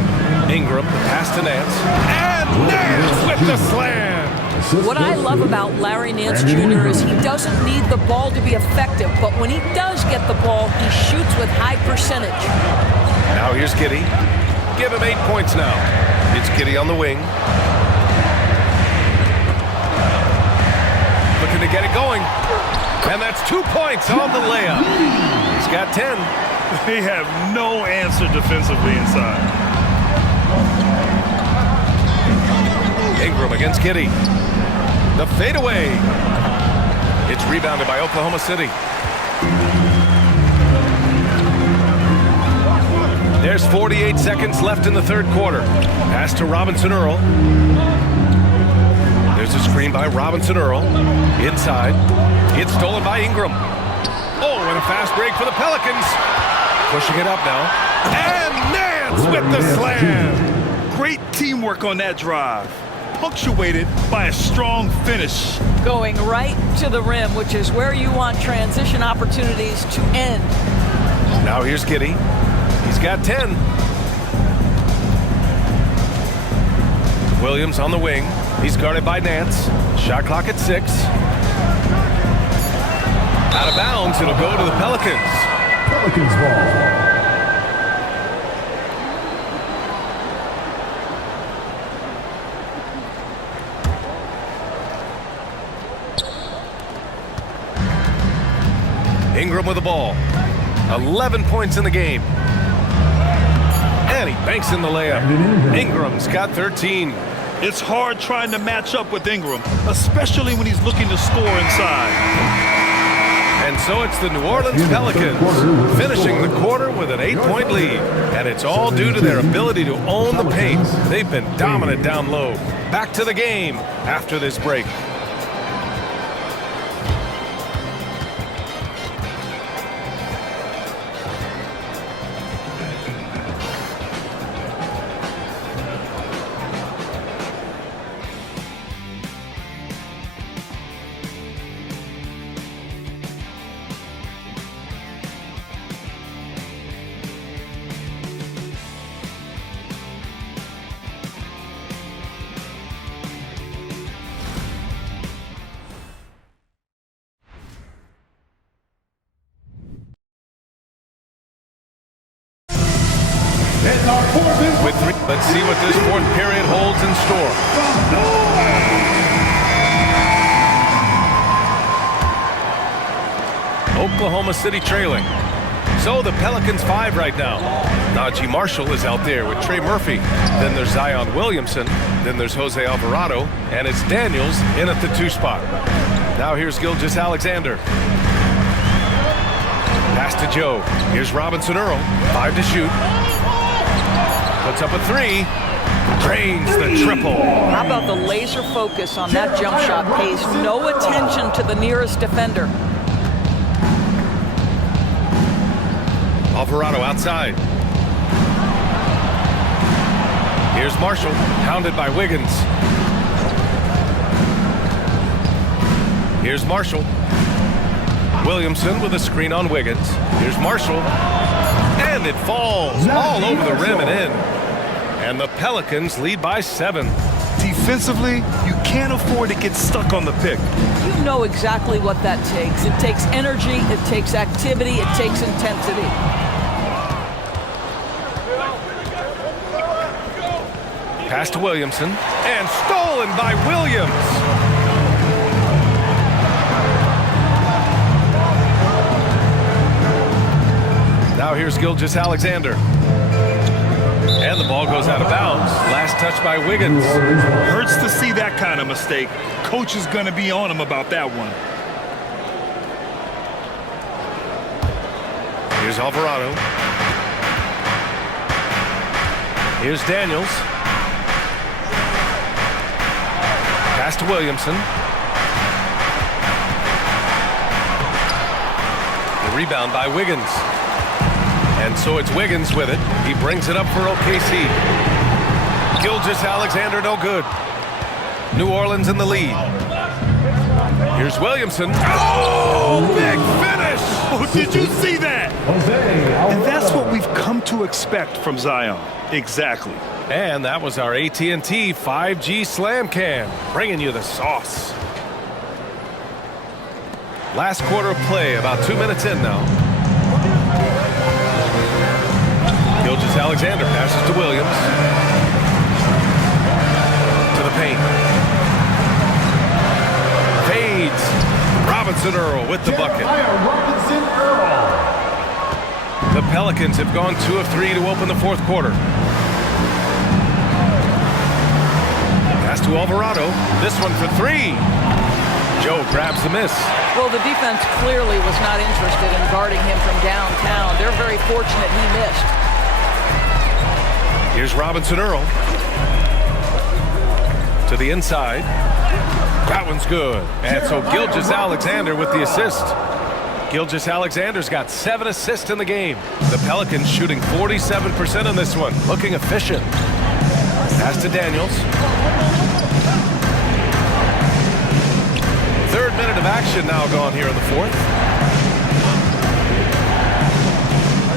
Ingram, the pass to Nance. And Nance with the slam! What I love about Larry Nance Jr. is he doesn't need the ball to be effective, but when he does get the ball, he shoots with high percentage. Now here's Giddey. Give him 8 points now. It's Giddey on the wing. Looking to get it going. And that's 2 points on the layup. He's got 10. They have no answer defensively inside. Ingram against Giddey. The fadeaway. It's rebounded by Oklahoma City. There's 48 seconds left in the third quarter. Pass to Robinson Earl. There's a screen by Robinson Earl. Inside. It's stolen by Ingram. Oh, and a fast break for the Pelicans. Pushing it up now. And Nance with the slam. Great teamwork on that drive, punctuated by a strong finish. Going right to the rim, which is where you want transition opportunities to end. Now here's Giddey. He's got 10. Williams on the wing. He's guarded by Nance. Shot clock at 6. Out of bounds, it'll go to the Pelicans. Pelicans ball. Ingram with the ball. 11 points in the game. And he banks in the layup. Ingram's got 13. It's hard trying to match up with Ingram, especially when he's looking to score inside. And so it's the New Orleans Pelicans finishing the quarter with an 8-point lead. And it's all due to their ability to own the paint. They've been dominant down low. Back to the game after this break. With 3, let's see what this fourth period holds in store. Oklahoma City trailing. So the Pelicans 5 right now. Najee Marshall is out there with Trey Murphy. Then there's Zion Williamson. Then there's Jose Alvarado. And it's Daniels in at the 2 spot. Now here's Gilgeous-Alexander. Pass to Joe. Here's Robinson Earl. 5 to shoot. Puts up a 3. Drains the triple. How about the laser focus on that jump shot? Pays no attention to the nearest defender. Alvarado outside. Here's Marshall, hounded by Wiggins. Here's Marshall. Williamson with a screen on Wiggins. Here's Marshall. And it falls all over the rim and in. And the Pelicans lead by 7. Defensively, you can't afford to get stuck on the pick. You know exactly what that takes. It takes energy, it takes activity, it takes intensity. Pass to Williamson. And stolen by Williams. Now here's Gilgeous-Alexander. And the ball goes out of bounds. Last touch by Wiggins. Hurts to see that kind of mistake. Coach is going to be on him about that one. Here's Alvarado. Here's Daniels. Pass to Williamson. The rebound by Wiggins. And so it's Wiggins with it. He brings it up for OKC. Gilgeous-Alexander, no good. New Orleans in the lead. Here's Williamson. Oh, big finish! Oh, did you see that? And that's what we've come to expect from Zion. Exactly. And that was our AT&T 5G Slam Cam, bringing you the sauce. Last quarter of play, about 2 minutes in now. Gilgeous-Alexander passes to Williams. To the paint. Fades. Robinson Earl with the bucket. The Pelicans have gone 2 of 3 to open the fourth quarter. Pass to Alvarado. This one for 3. Joe grabs the miss. Well, the defense clearly was not interested in guarding him from downtown. They're very fortunate he missed. Here's Robinson Earl. To the inside. That one's good. And so Gilgeous-Alexander with the assist. Gilgeous-Alexander's got 7 assists in the game. The Pelicans shooting 47% on this one. Looking efficient. Pass to Daniels. 3rd minute of action now gone here in the 4th.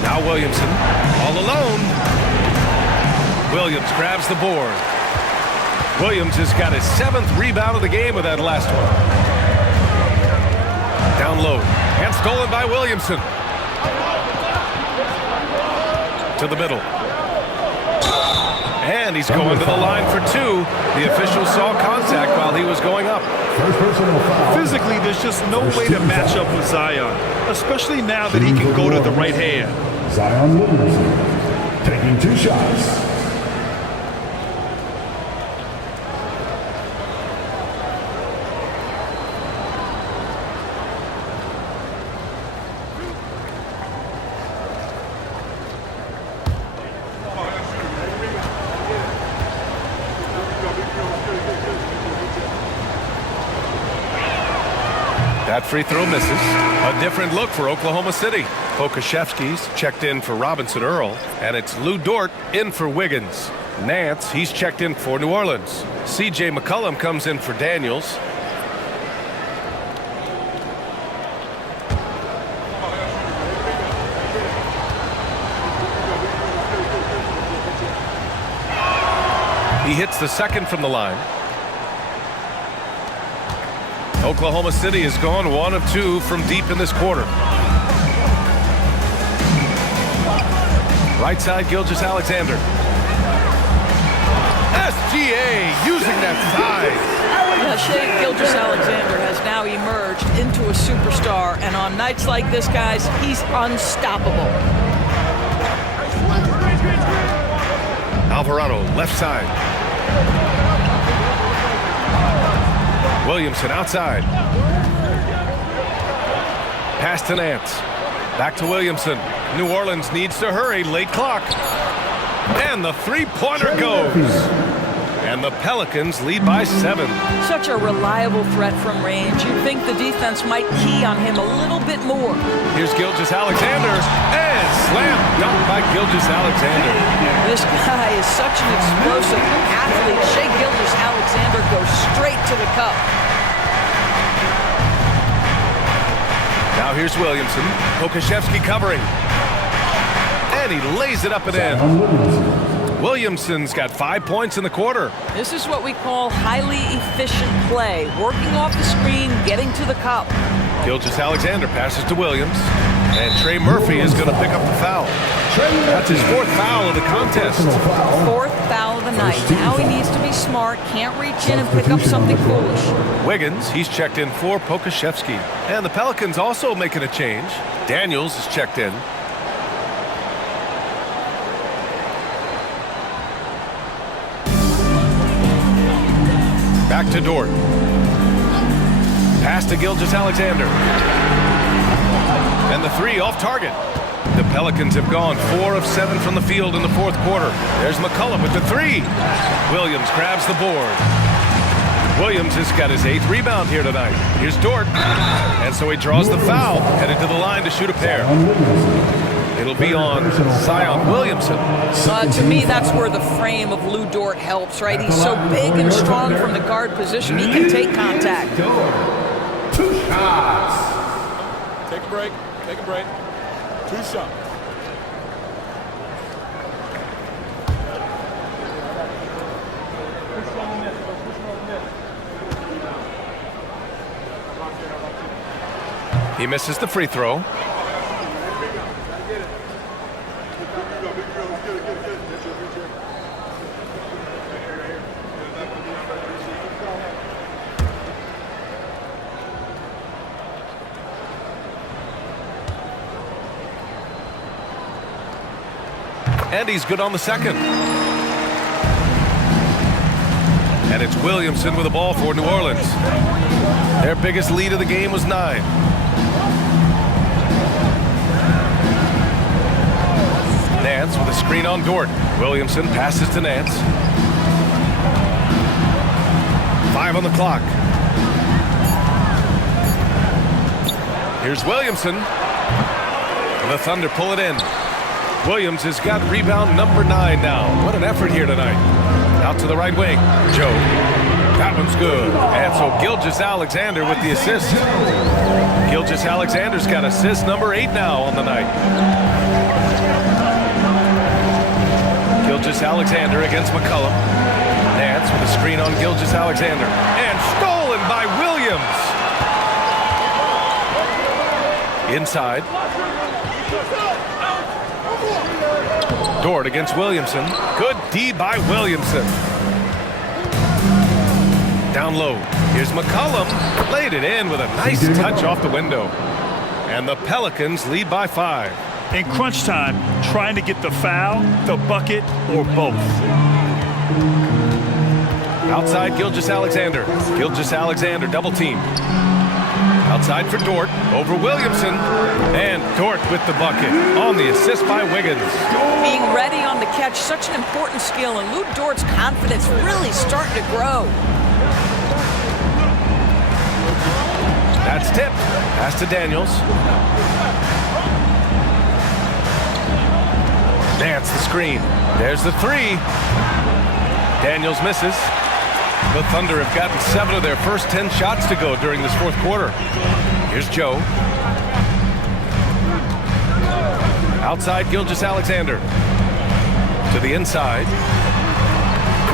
Now Williamson all alone. Williams grabs the board. Williams has got his 7th rebound of the game with that last one. Down low. And stolen by Williamson. To the middle. And he's going to the line for 2. The official saw contact while he was going up. Physically, there's just no way to match up with Zion, especially now that he can go to the right hand. Zion Williamson taking 2 shots. That free throw misses. A different look for Oklahoma City. Pokashevsky's checked in for Robinson Earl, and it's Lou Dort in for Wiggins. Nance, he's checked in for New Orleans. C.J. McCollum comes in for Daniels. He hits the second from the line. Oklahoma City has gone 1 of 2 from deep in this quarter. Right side, Gilgeous-Alexander. SGA using that size. Shea Gilgeous-Alexander has now emerged into a superstar, and on nights like this, guys, he's unstoppable. Alvarado, left side. Williamson outside. Pass to Nance. Back to Williamson. New Orleans needs to hurry. Late clock. And the three-pointer goes. And the Pelicans lead by 7. Such a reliable threat from range. You'd think the defense might key on him a little bit more. Here's Gilgeous-Alexander. And slam dunk by Gilgeous-Alexander. This guy is such an explosive athlete. Shea Gilgeous-Alexander goes straight to the cup. Now here's Williamson. Pokashevsky covering. And he lays it up and in. Williamson's got 5 points in the quarter. This is what we call highly efficient play. Working off the screen, getting to the cup. Gilgeous-Alexander passes to Williams. And Trey Murphy is going to pick up the foul. That's his 4th foul of the contest. 4th foul of the night. Now he needs to be smart, can't reach in and pick up something foolish. Wiggins, he's checked in for Pokashevsky. And the Pelicans also making a change. Daniels is checked in. Back to Dort. Pass to Gilgeous-Alexander. And the three off target. The Pelicans have gone 4 of 7 from the field in the fourth quarter. There's McCollum with the three. Williams grabs the board. Williams has got his 8th rebound here tonight. Here's Dort. And so he draws the foul, headed to the line to shoot a pair. It'll be on Zion Williamson. To me, that's where the frame of Lou Dort helps, right? He's so big and strong from the guard position. He can take contact. 2 shots. Take a break. Take a break. 2 shots. He misses the free throw. And he's good on the second. And it's Williamson with the ball for New Orleans. Their biggest lead of the game was 9. Nance with a screen on Dort. Williamson passes to Nance. 5 on the clock. Here's Williamson. The Thunder pull it in. Williams has got rebound number 9 now. What an effort here tonight. Out to the right wing. Joe. That one's good. And so Gilgeous-Alexander with the assist. Gilgeous-Alexander's got assist number 8 now on the night. Gilgeous-Alexander against McCollum. Nance with a screen on Gilgeous-Alexander. And stolen by Williams. Inside. Dort against Williamson. Good D by Williamson. Down low. Here's McCollum. Laid it in with a nice touch off the window. And the Pelicans lead by 5. In crunch time, trying to get the foul, the bucket, or both. Outside Gilgeous-Alexander. Gilgeous-Alexander double team. Outside for Dort, over Williamson, and Dort with the bucket on the assist by Wiggins. Being ready on the catch, such an important skill, and Lou Dort's confidence really starting to grow. That's tipped. Pass to Daniels. Nance the screen. There's the three. Daniels misses. The Thunder have gotten 7 of their first 10 shots to go during this fourth quarter. Here's Joe. Outside Gilgeous-Alexander. To the inside.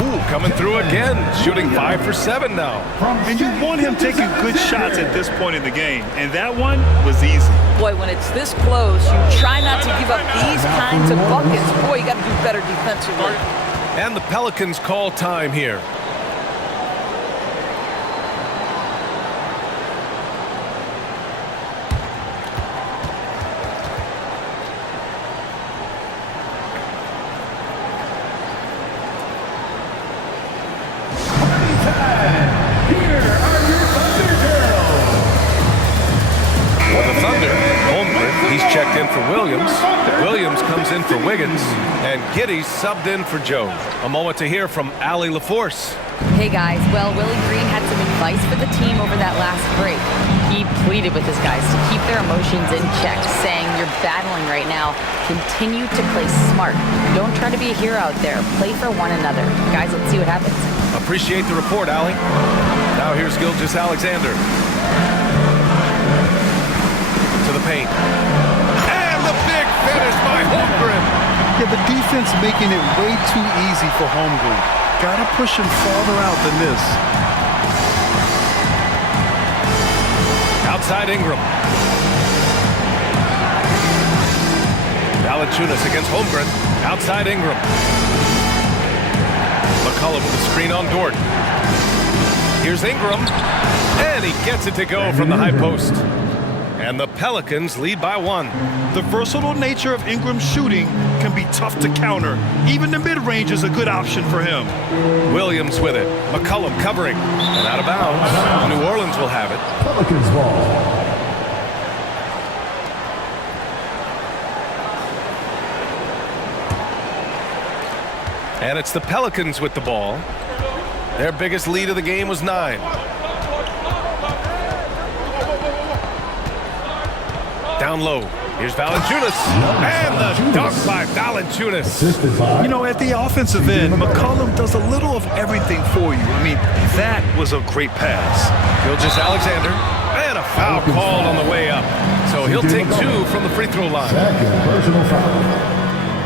Ooh, coming through again. Shooting 5 for 7 now. And you want him taking good shots at this point in the game. And that one was easy. Boy, when it's this close, you try not to give up these kinds of buckets. Boy, you got to do better defensively. And the Pelicans call time here. Checked in for Williams. Williams comes in for Wiggins. And Giddey's subbed in for Joe. A moment to hear from Allie LaForce. Hey guys, well, Willie Green had some advice for the team over that last break. He pleaded with his guys to keep their emotions in check, saying, "You're battling right now. Continue to play smart. Don't try to be a hero out there. Play for one another." Guys, let's see what happens. Appreciate the report, Allie. Now here's Gilgeous-Alexander. To the paint. The big finish by Holmgren. Yeah, the defense making it way too easy for Holmgren. Gotta push him farther out than this. Outside Ingram. Valanciunas against Holmgren. Outside Ingram. McCollum with the screen on Dort. Here's Ingram. And he gets it to go from the high post. And the Pelicans lead by 1. The versatile nature of Ingram's shooting can be tough to counter. Even the mid-range is a good option for him. Williams with it. McCollum covering. And out of bounds. New Orleans will have it. Pelicans ball. And it's the Pelicans with the ball. Their biggest lead of the game was 9. Down low. Here's Valanciunas. And the dunk by Valanciunas. You know, at the offensive end, McCollum does a little of everything for you. I mean, that was a great pass. Gilgeous-Alexander. And a foul called on the way up. So he'll take 2 from the free throw line. Second personal foul.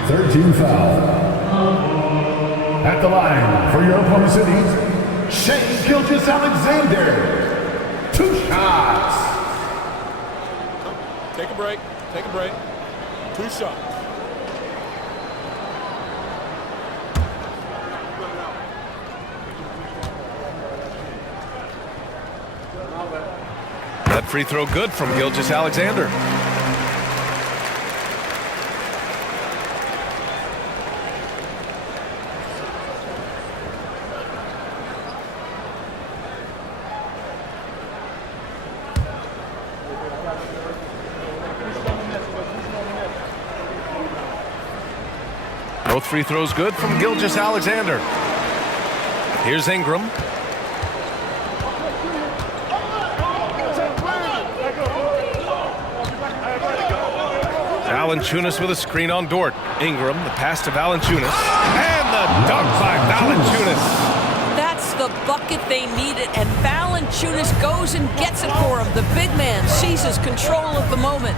13 foul. At the line for your Oklahoma City's Shea Gilgeous-Alexander. 2 shots. Take a break. Take a break. 2 shots. That free throw good from Gilgeous-Alexander. Both free throws good from Gilgeous-Alexander. Here's Ingram. Valanciunas with a screen on Dort. Ingram, the pass to Valanciunas. And the dunk by Valanciunas. That's the bucket they needed, and Valanciunas goes and gets it for him. The big man seizes control of the moment.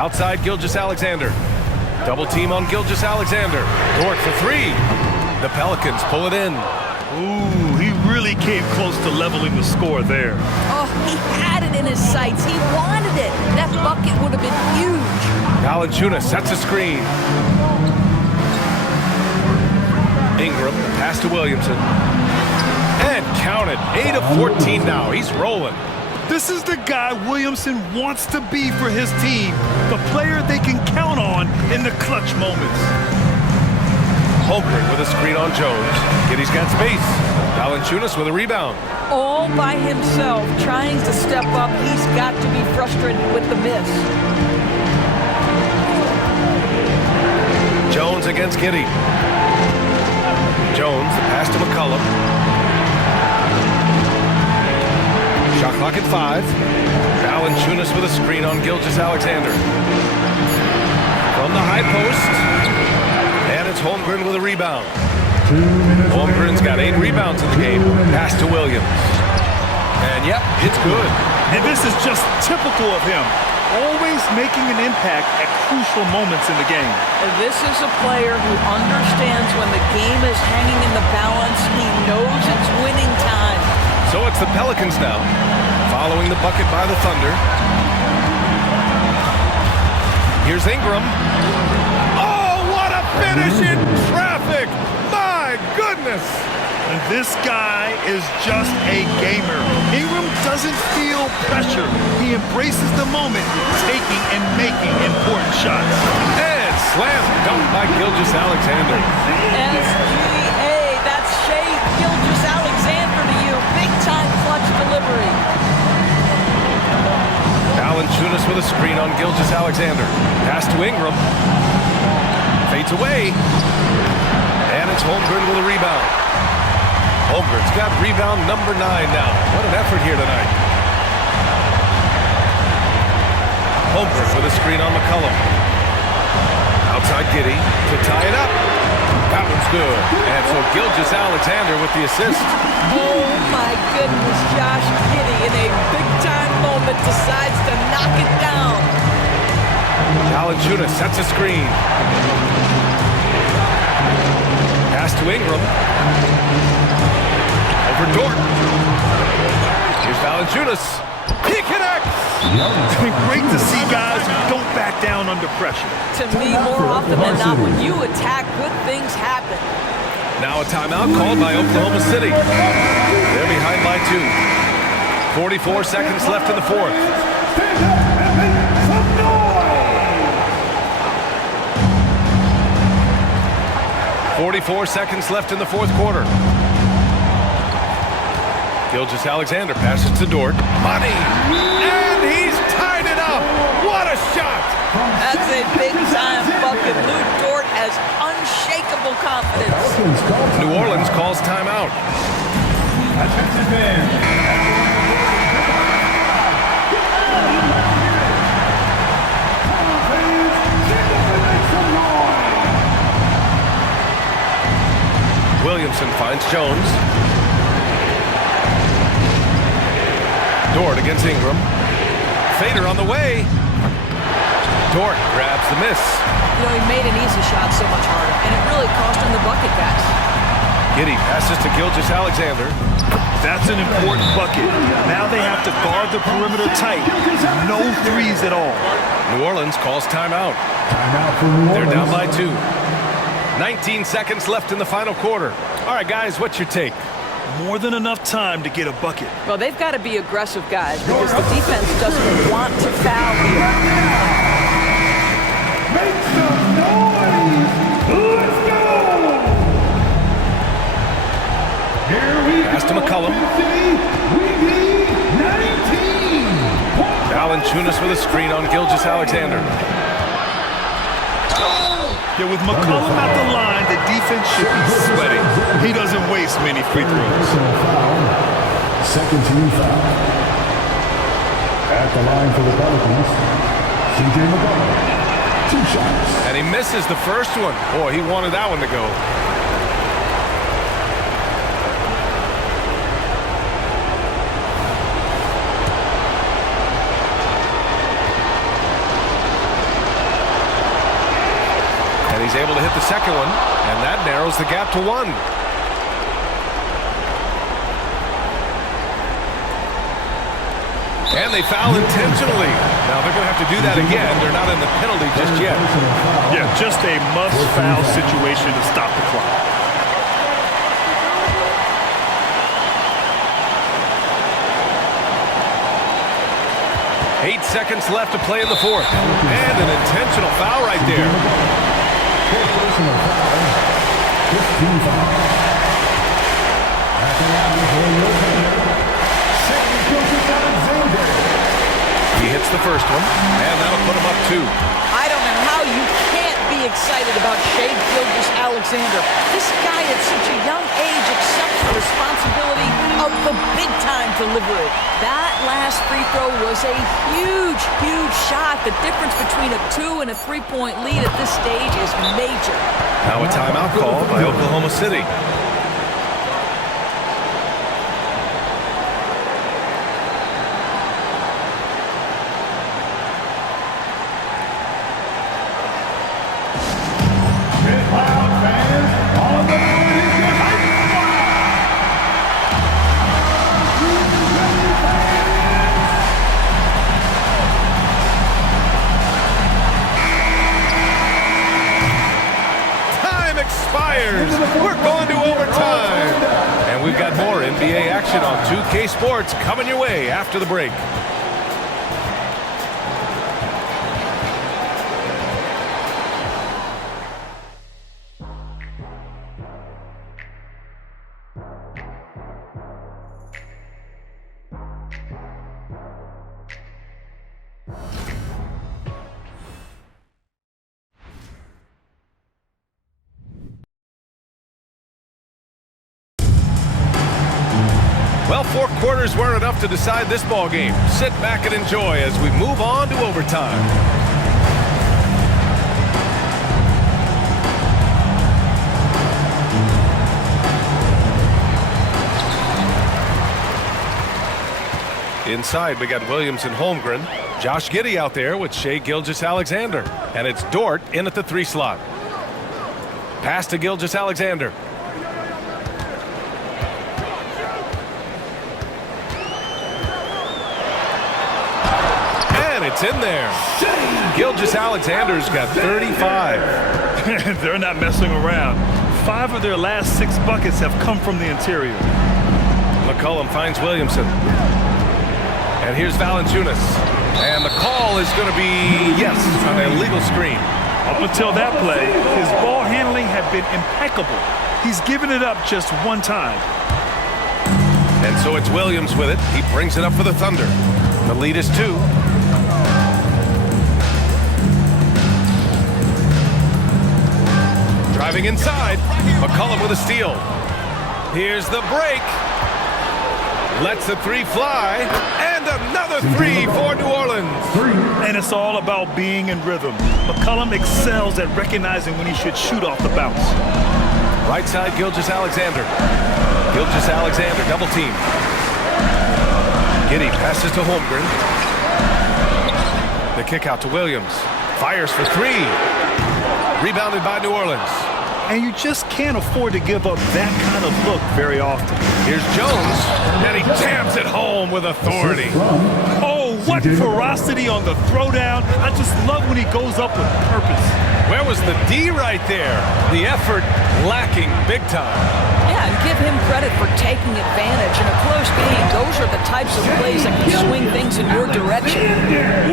Outside Gilgeous-Alexander. Double team on Gilgeous-Alexander. Dort for 3. The Pelicans pull it in. Ooh, he really came close to leveling the score there. Oh, he had it in his sights. He wanted it. That bucket would have been huge. Valanciunas sets a screen. Ingram, the pass to Williamson. And counted. 8 of 14 now. He's rolling. This is the guy Williamson wants to be for his team. The player they can count on in the clutch moments. Holmgren with a screen on Jones. Giddy's got space. Valanciunas with a rebound. All by himself, trying to step up. He's got to be frustrated with the miss. Jones against Giddey. Jones, the pass to McCollum. Shot clock at 5. Valanciunas with a screen on Gilgeous-Alexander. From the high post. And it's Holmgren with a rebound. Holmgren's got 8 rebounds in the game. Pass to Williams. And yep, it's good. And this is just typical of him. Always making an impact at crucial moments in the game. And this is a player who understands when the game is hanging in the balance. He knows it's winning time. So it's the Pelicans now, following the bucket by the Thunder. Here's Ingram. Oh, what a finish in traffic! My goodness! And this guy is just a gamer. Ingram doesn't feel pressure. He embraces the moment, taking and making important shots. And slam dunk by Gilgeous-Alexander. SGA, that's Shea Gilgeous-Alexander to you. Big time clutch delivery. Valanciunas with a screen on Gilgeous-Alexander. Pass to Ingram. Fades away. And it's Holmgren with a rebound. Holmgren's got rebound number 9 now. What an effort here tonight. Holmgren with a screen on McCollum. Outside Giddey to tie it up. That one's good. And so Gilgeous-Alexander with the assist. Oh my goodness, Josh Giddey in a big-time moment decides to knock it down. Valanciunas sets a screen. Pass to Ingram. Over Dort. Here's Valanciunas. He connects. It's been great to see guys who don't back down under pressure. To me, more often than not, when you attack, good things happen. Now a timeout called by Oklahoma City. They're behind by 2. 44 seconds left in the fourth. 44 seconds left in the fourth quarter. Gilgeous-Alexander passes to Dort. Money! And he's tied it up! What a shot! That's a big-time bucket. Lou Dort has unshakable confidence. New Orleans calls timeout. Williamson finds Jones. Dort against Ingram. Fader on the way. Dort grabs the miss. You know, he made an easy shot so much harder, and it really cost him the bucket, guys. Giddey passes to Gilgeous-Alexander. That's an important bucket. Now they have to guard the perimeter tight. No threes at all. New Orleans calls timeout. They're down by 2. 19 seconds left in the final quarter. All right, guys, what's your take? More than enough time to get a bucket. Well, they've got to be aggressive, guys, because the defense doesn't want to foul here. Make some noise! Let's go! Here we Pass to McCollum. We need 19! Valanciunas with a screen on Gilgeous-Alexander. Yeah, with McCollum at the line, the defense should be sweating. He doesn't waste many free throws. Second team foul. At the line for the Pelicans, CJ McCollum. 2 shots. And he misses the first one. Boy, he wanted that one to go. And he's able to hit the second one, and that narrows the gap to 1. And they foul intentionally. Now they're going to have to do that again. They're not in the penalty just yet. Yeah, just a must-foul situation to stop the clock. Eight seconds left to play in the fourth. And an intentional foul right there. Personal foul. 15 foul. At the line for your He hits the first one, and that'll put him up 2. I don't know how you can't be excited about Shai Gilgeous-Alexander. This guy at such a young age accepts the responsibility of the big-time delivery. That last free throw was a huge, huge shot. The difference between a 2 and a 3-point lead at this stage is major. Now a timeout call by Oklahoma City. We're going to overtime. And we've got more NBA action on 2K Sports coming your way after the break. Well, 4 quarters weren't enough to decide this ball game. Sit back and enjoy as we move on to overtime. Inside, we got Williams and Holmgren. Josh Giddey out there with Shai Gilgeous-Alexander. And it's Dort in at the 3 slot. Pass to Gilgeous-Alexander. It's in there. Gilgeous-Alexander's got 35. They're not messing around. 5 of their last 6 buckets have come from the interior. McCollum finds Williamson. And here's Valanciunas. And the call is going to be, yes, an illegal screen. Up until that play, his ball handling had been impeccable. He's given it up just one time. And so it's Williams with it. He brings it up for the Thunder. The lead is 2. Driving inside. McCollum with a steal. Here's the break. Lets the 3 fly. And another 3 for New Orleans. And it's all about being in rhythm. McCollum excels at recognizing when he should shoot off the bounce. Right side, Gilgeous-Alexander. Gilgeous-Alexander, double team. Giddey passes to Holmgren. The kick out to Williams. Fires for 3. Rebounded by New Orleans. And you just can't afford to give up that kind of look very often. Here's Jones, and he jams it home with authority. Oh, what ferocity on the throwdown. I just love when he goes up with purpose. Where was the D right there? The effort lacking big time. Yeah, and give him credit for taking advantage in a close game. Those are the types of plays that can swing things in your direction.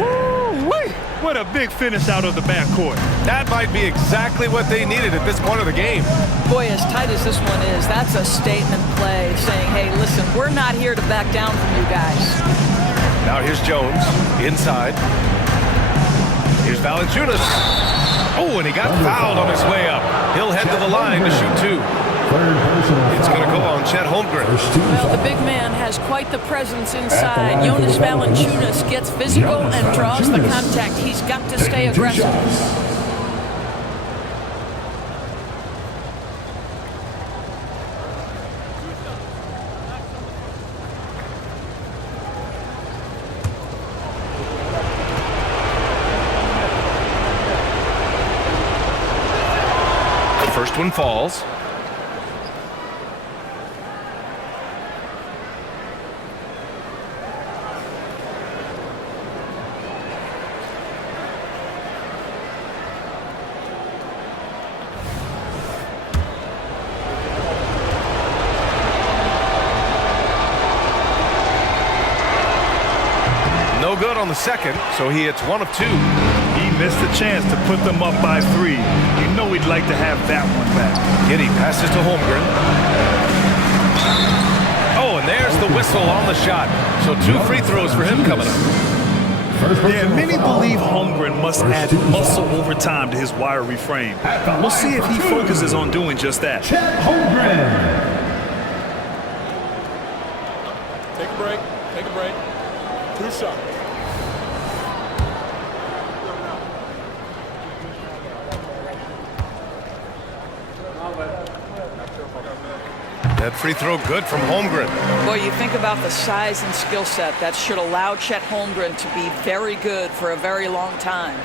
Woo-wee! What a big finish out of the backcourt. That might be exactly what they needed at this point of the game. Boy, as tight as this one is, that's a statement play saying, hey, listen, we're not here to back down from you guys. Now here's Jones, inside. Here's Valanciunas. Oh, and he got fouled on his way up. He'll head to the line to shoot 2. It's going to go on Chet Holmgren. Well, the big man has quite the presence inside. Jonas Valanciunas gets physical and draws the contact. He's got to stay aggressive. The first one falls. No good on the second, so he hits 1 of 2. He missed the chance to put them up by 3. You know he'd like to have that one back. Giddey passes to Holmgren. Oh, and there's the whistle on the shot. So 2 free throws for him coming up. Yeah, many believe Holmgren must add muscle over time to his wiry frame. We'll see if he focuses on doing just that. Holmgren. Take a break. Take a break. 2 shots. That free throw good from Holmgren. Boy, you think about the size and skill set that should allow Chet Holmgren to be very good for a very long time.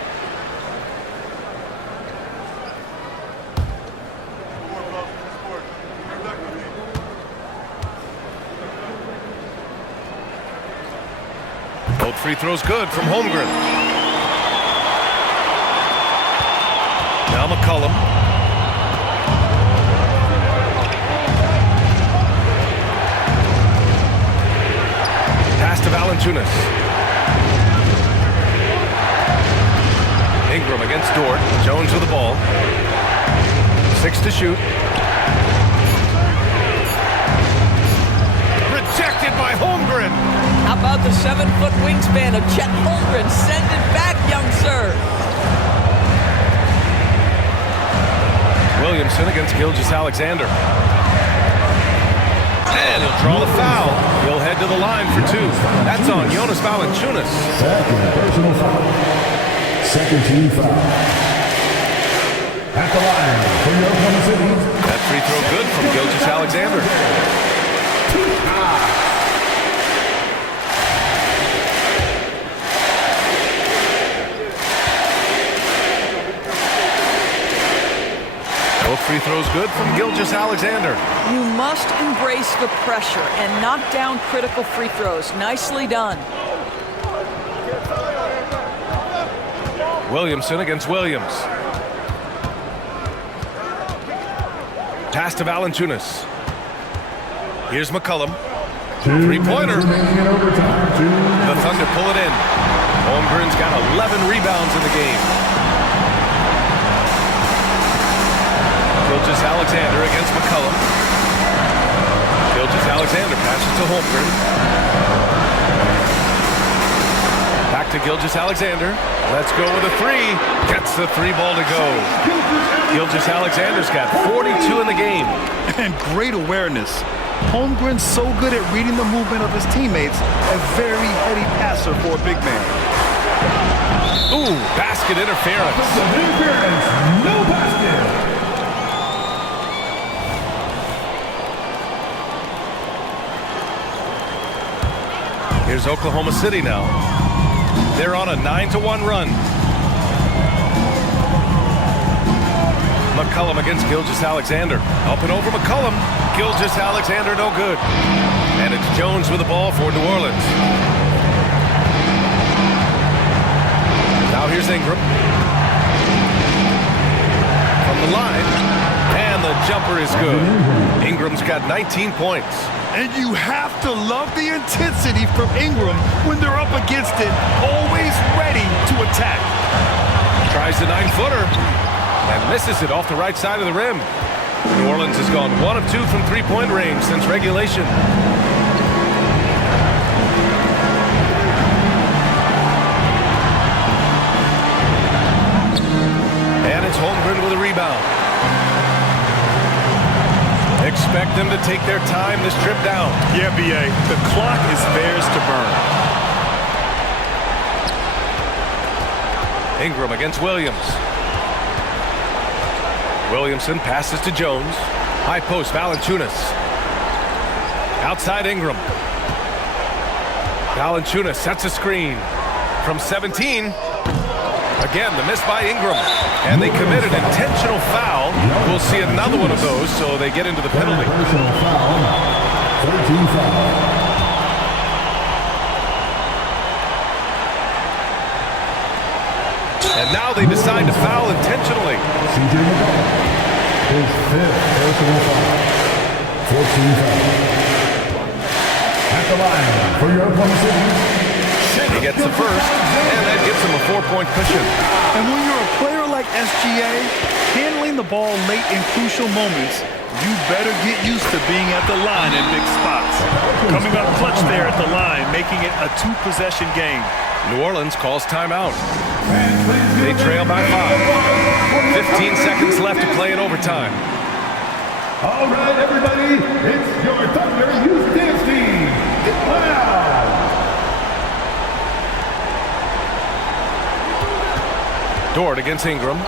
Both free throws good from Holmgren. Now McCollum. Pass to Valanciunas. Ingram against Dort. Jones with the ball. 6 to shoot. Rejected by Holmgren. How about the 7-foot wingspan of Chet Holmgren? Send it back, young sir. Williamson against Gilgeous-Alexander. And he'll draw the foul. He'll head to the line for 2. That's on Jonas Valanciunas. Second personal foul. Second team foul. At the line for your Oklahoma City. That free throw good from Gilgeous-Alexander. Both free throws good from Gilgeous-Alexander. You must embrace the pressure and knock down critical free throws. Nicely done. Williamson against Williams. Pass to Valanciunas. Here's McCollum. Three-pointer. Remaining in overtime. The Thunder pull it in. Holmgren's got 11 rebounds in the game. Gilgeous-Alexander against McCollum. Gilgeous-Alexander passes to Holmgren. Back to Gilgeous-Alexander. Let's go with a three. Gets the three ball to go. Gilgeous-Alexander's got 42 in the game. And great awareness. Holmgren's so good at reading the movement of his teammates. A very heady passer for a big man. Ooh, basket interference. Interference. No basket. Here's Oklahoma City now. They're on a 9-1 run. McCollum against Gilgeous-Alexander. Up and over McCollum. Gilgeous-Alexander no good. And it's Jones with the ball for New Orleans. Now here's Ingram. From the line. And the jumper is good. Ingram's got 19 points. And you have to love the intensity from Ingram when they're up against it, always ready to attack. Tries the 9-footer and misses it off the right side of the rim. New Orleans has gone 1 of 2 from three-point range since regulation. And it's Holmgren with a rebound. Expect them to take their time this trip down. Yeah, B.A., the clock is theirs to burn. Ingram against Williams. Williamson passes to Jones. High post, Valanciunas. Outside Ingram. Valanciunas sets a screen. From 17. Again, the miss by Ingram. And they committed intentional foul. We'll see another one of those, so they get into the penalty. Personal foul. 13 foul. And now they decide to foul intentionally. CJ McCollum. His 5th personal foul. 14 foul. At the line for your Oklahoma City. He gets the first, and that gives him a 4-point cushion. And when you're a player like SGA, handling the ball late in crucial moments, you better get used to being at the line in big spots. Coming up clutch there at the line, making it a 2-possession game. New Orleans calls timeout. They trail by 5. 15 seconds left to play in overtime. All right, everybody, it's your Thunder Youth Dance Team. Get loud. Dort against Ingram.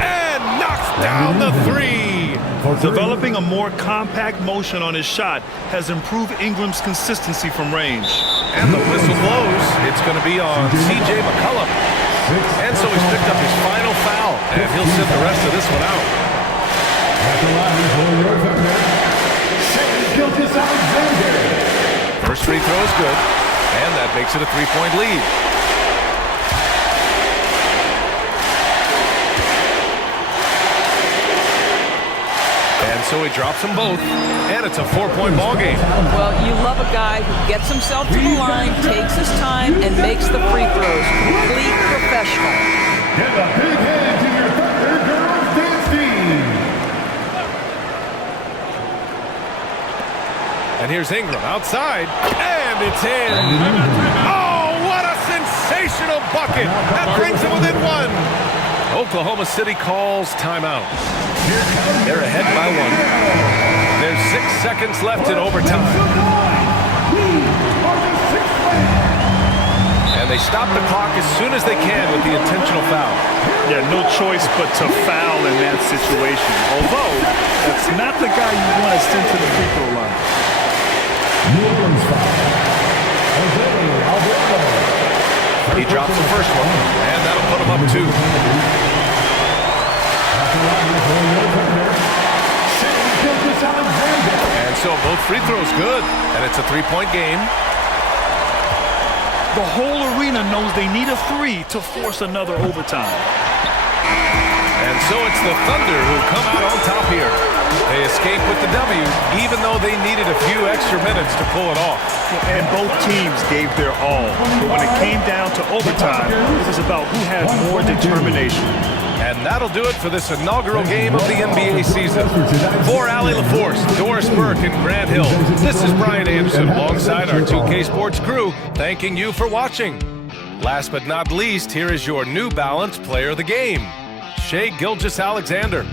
And knocks down the three. Developing a more compact motion on his shot has improved Ingram's consistency from range. And the whistle blows. It's going to be on CJ McCollum. And so he's picked up his final foul. And he'll sit the rest of this one out. At the line for your Thunder. Gilgeous-Alexander. First free throw is good. And that makes it a 3-point lead. And so he drops them both, and it's a 4-point ball game. Well, you love a guy who gets himself to the line, takes his time, and makes the free throws. Complete professional. Give a big hand to your Thunder Girls Dance Team. And here's Ingram outside, and it's in. Oh, what a sensational bucket. That brings him within 1. Oklahoma City calls timeout. They're ahead by 1. There's 6 seconds left in overtime. And they stop the clock as soon as they can with the intentional foul. Yeah, no choice but to foul in that situation. Although, that's not the guy you want to send to the free throw line. New Orleans foul. He drops the first one, and that'll put him up 2. And so both free throws good, and it's a 3-point game. The whole arena knows they need a 3 to force another overtime. And so it's the Thunder who come out on top here. They escape with the W, even though they needed a few extra minutes to pull it off. And both teams gave their all. But when it came down to overtime, it was about who had more determination. And that'll do it for this inaugural game of the NBA season. For Allie LaForce, Doris Burke, and Grant Hill, this is Brian Anderson alongside our 2K Sports crew, thanking you for watching. Last but not least, here is your New Balance Player of the Game, Shai Gilgeous-Alexander.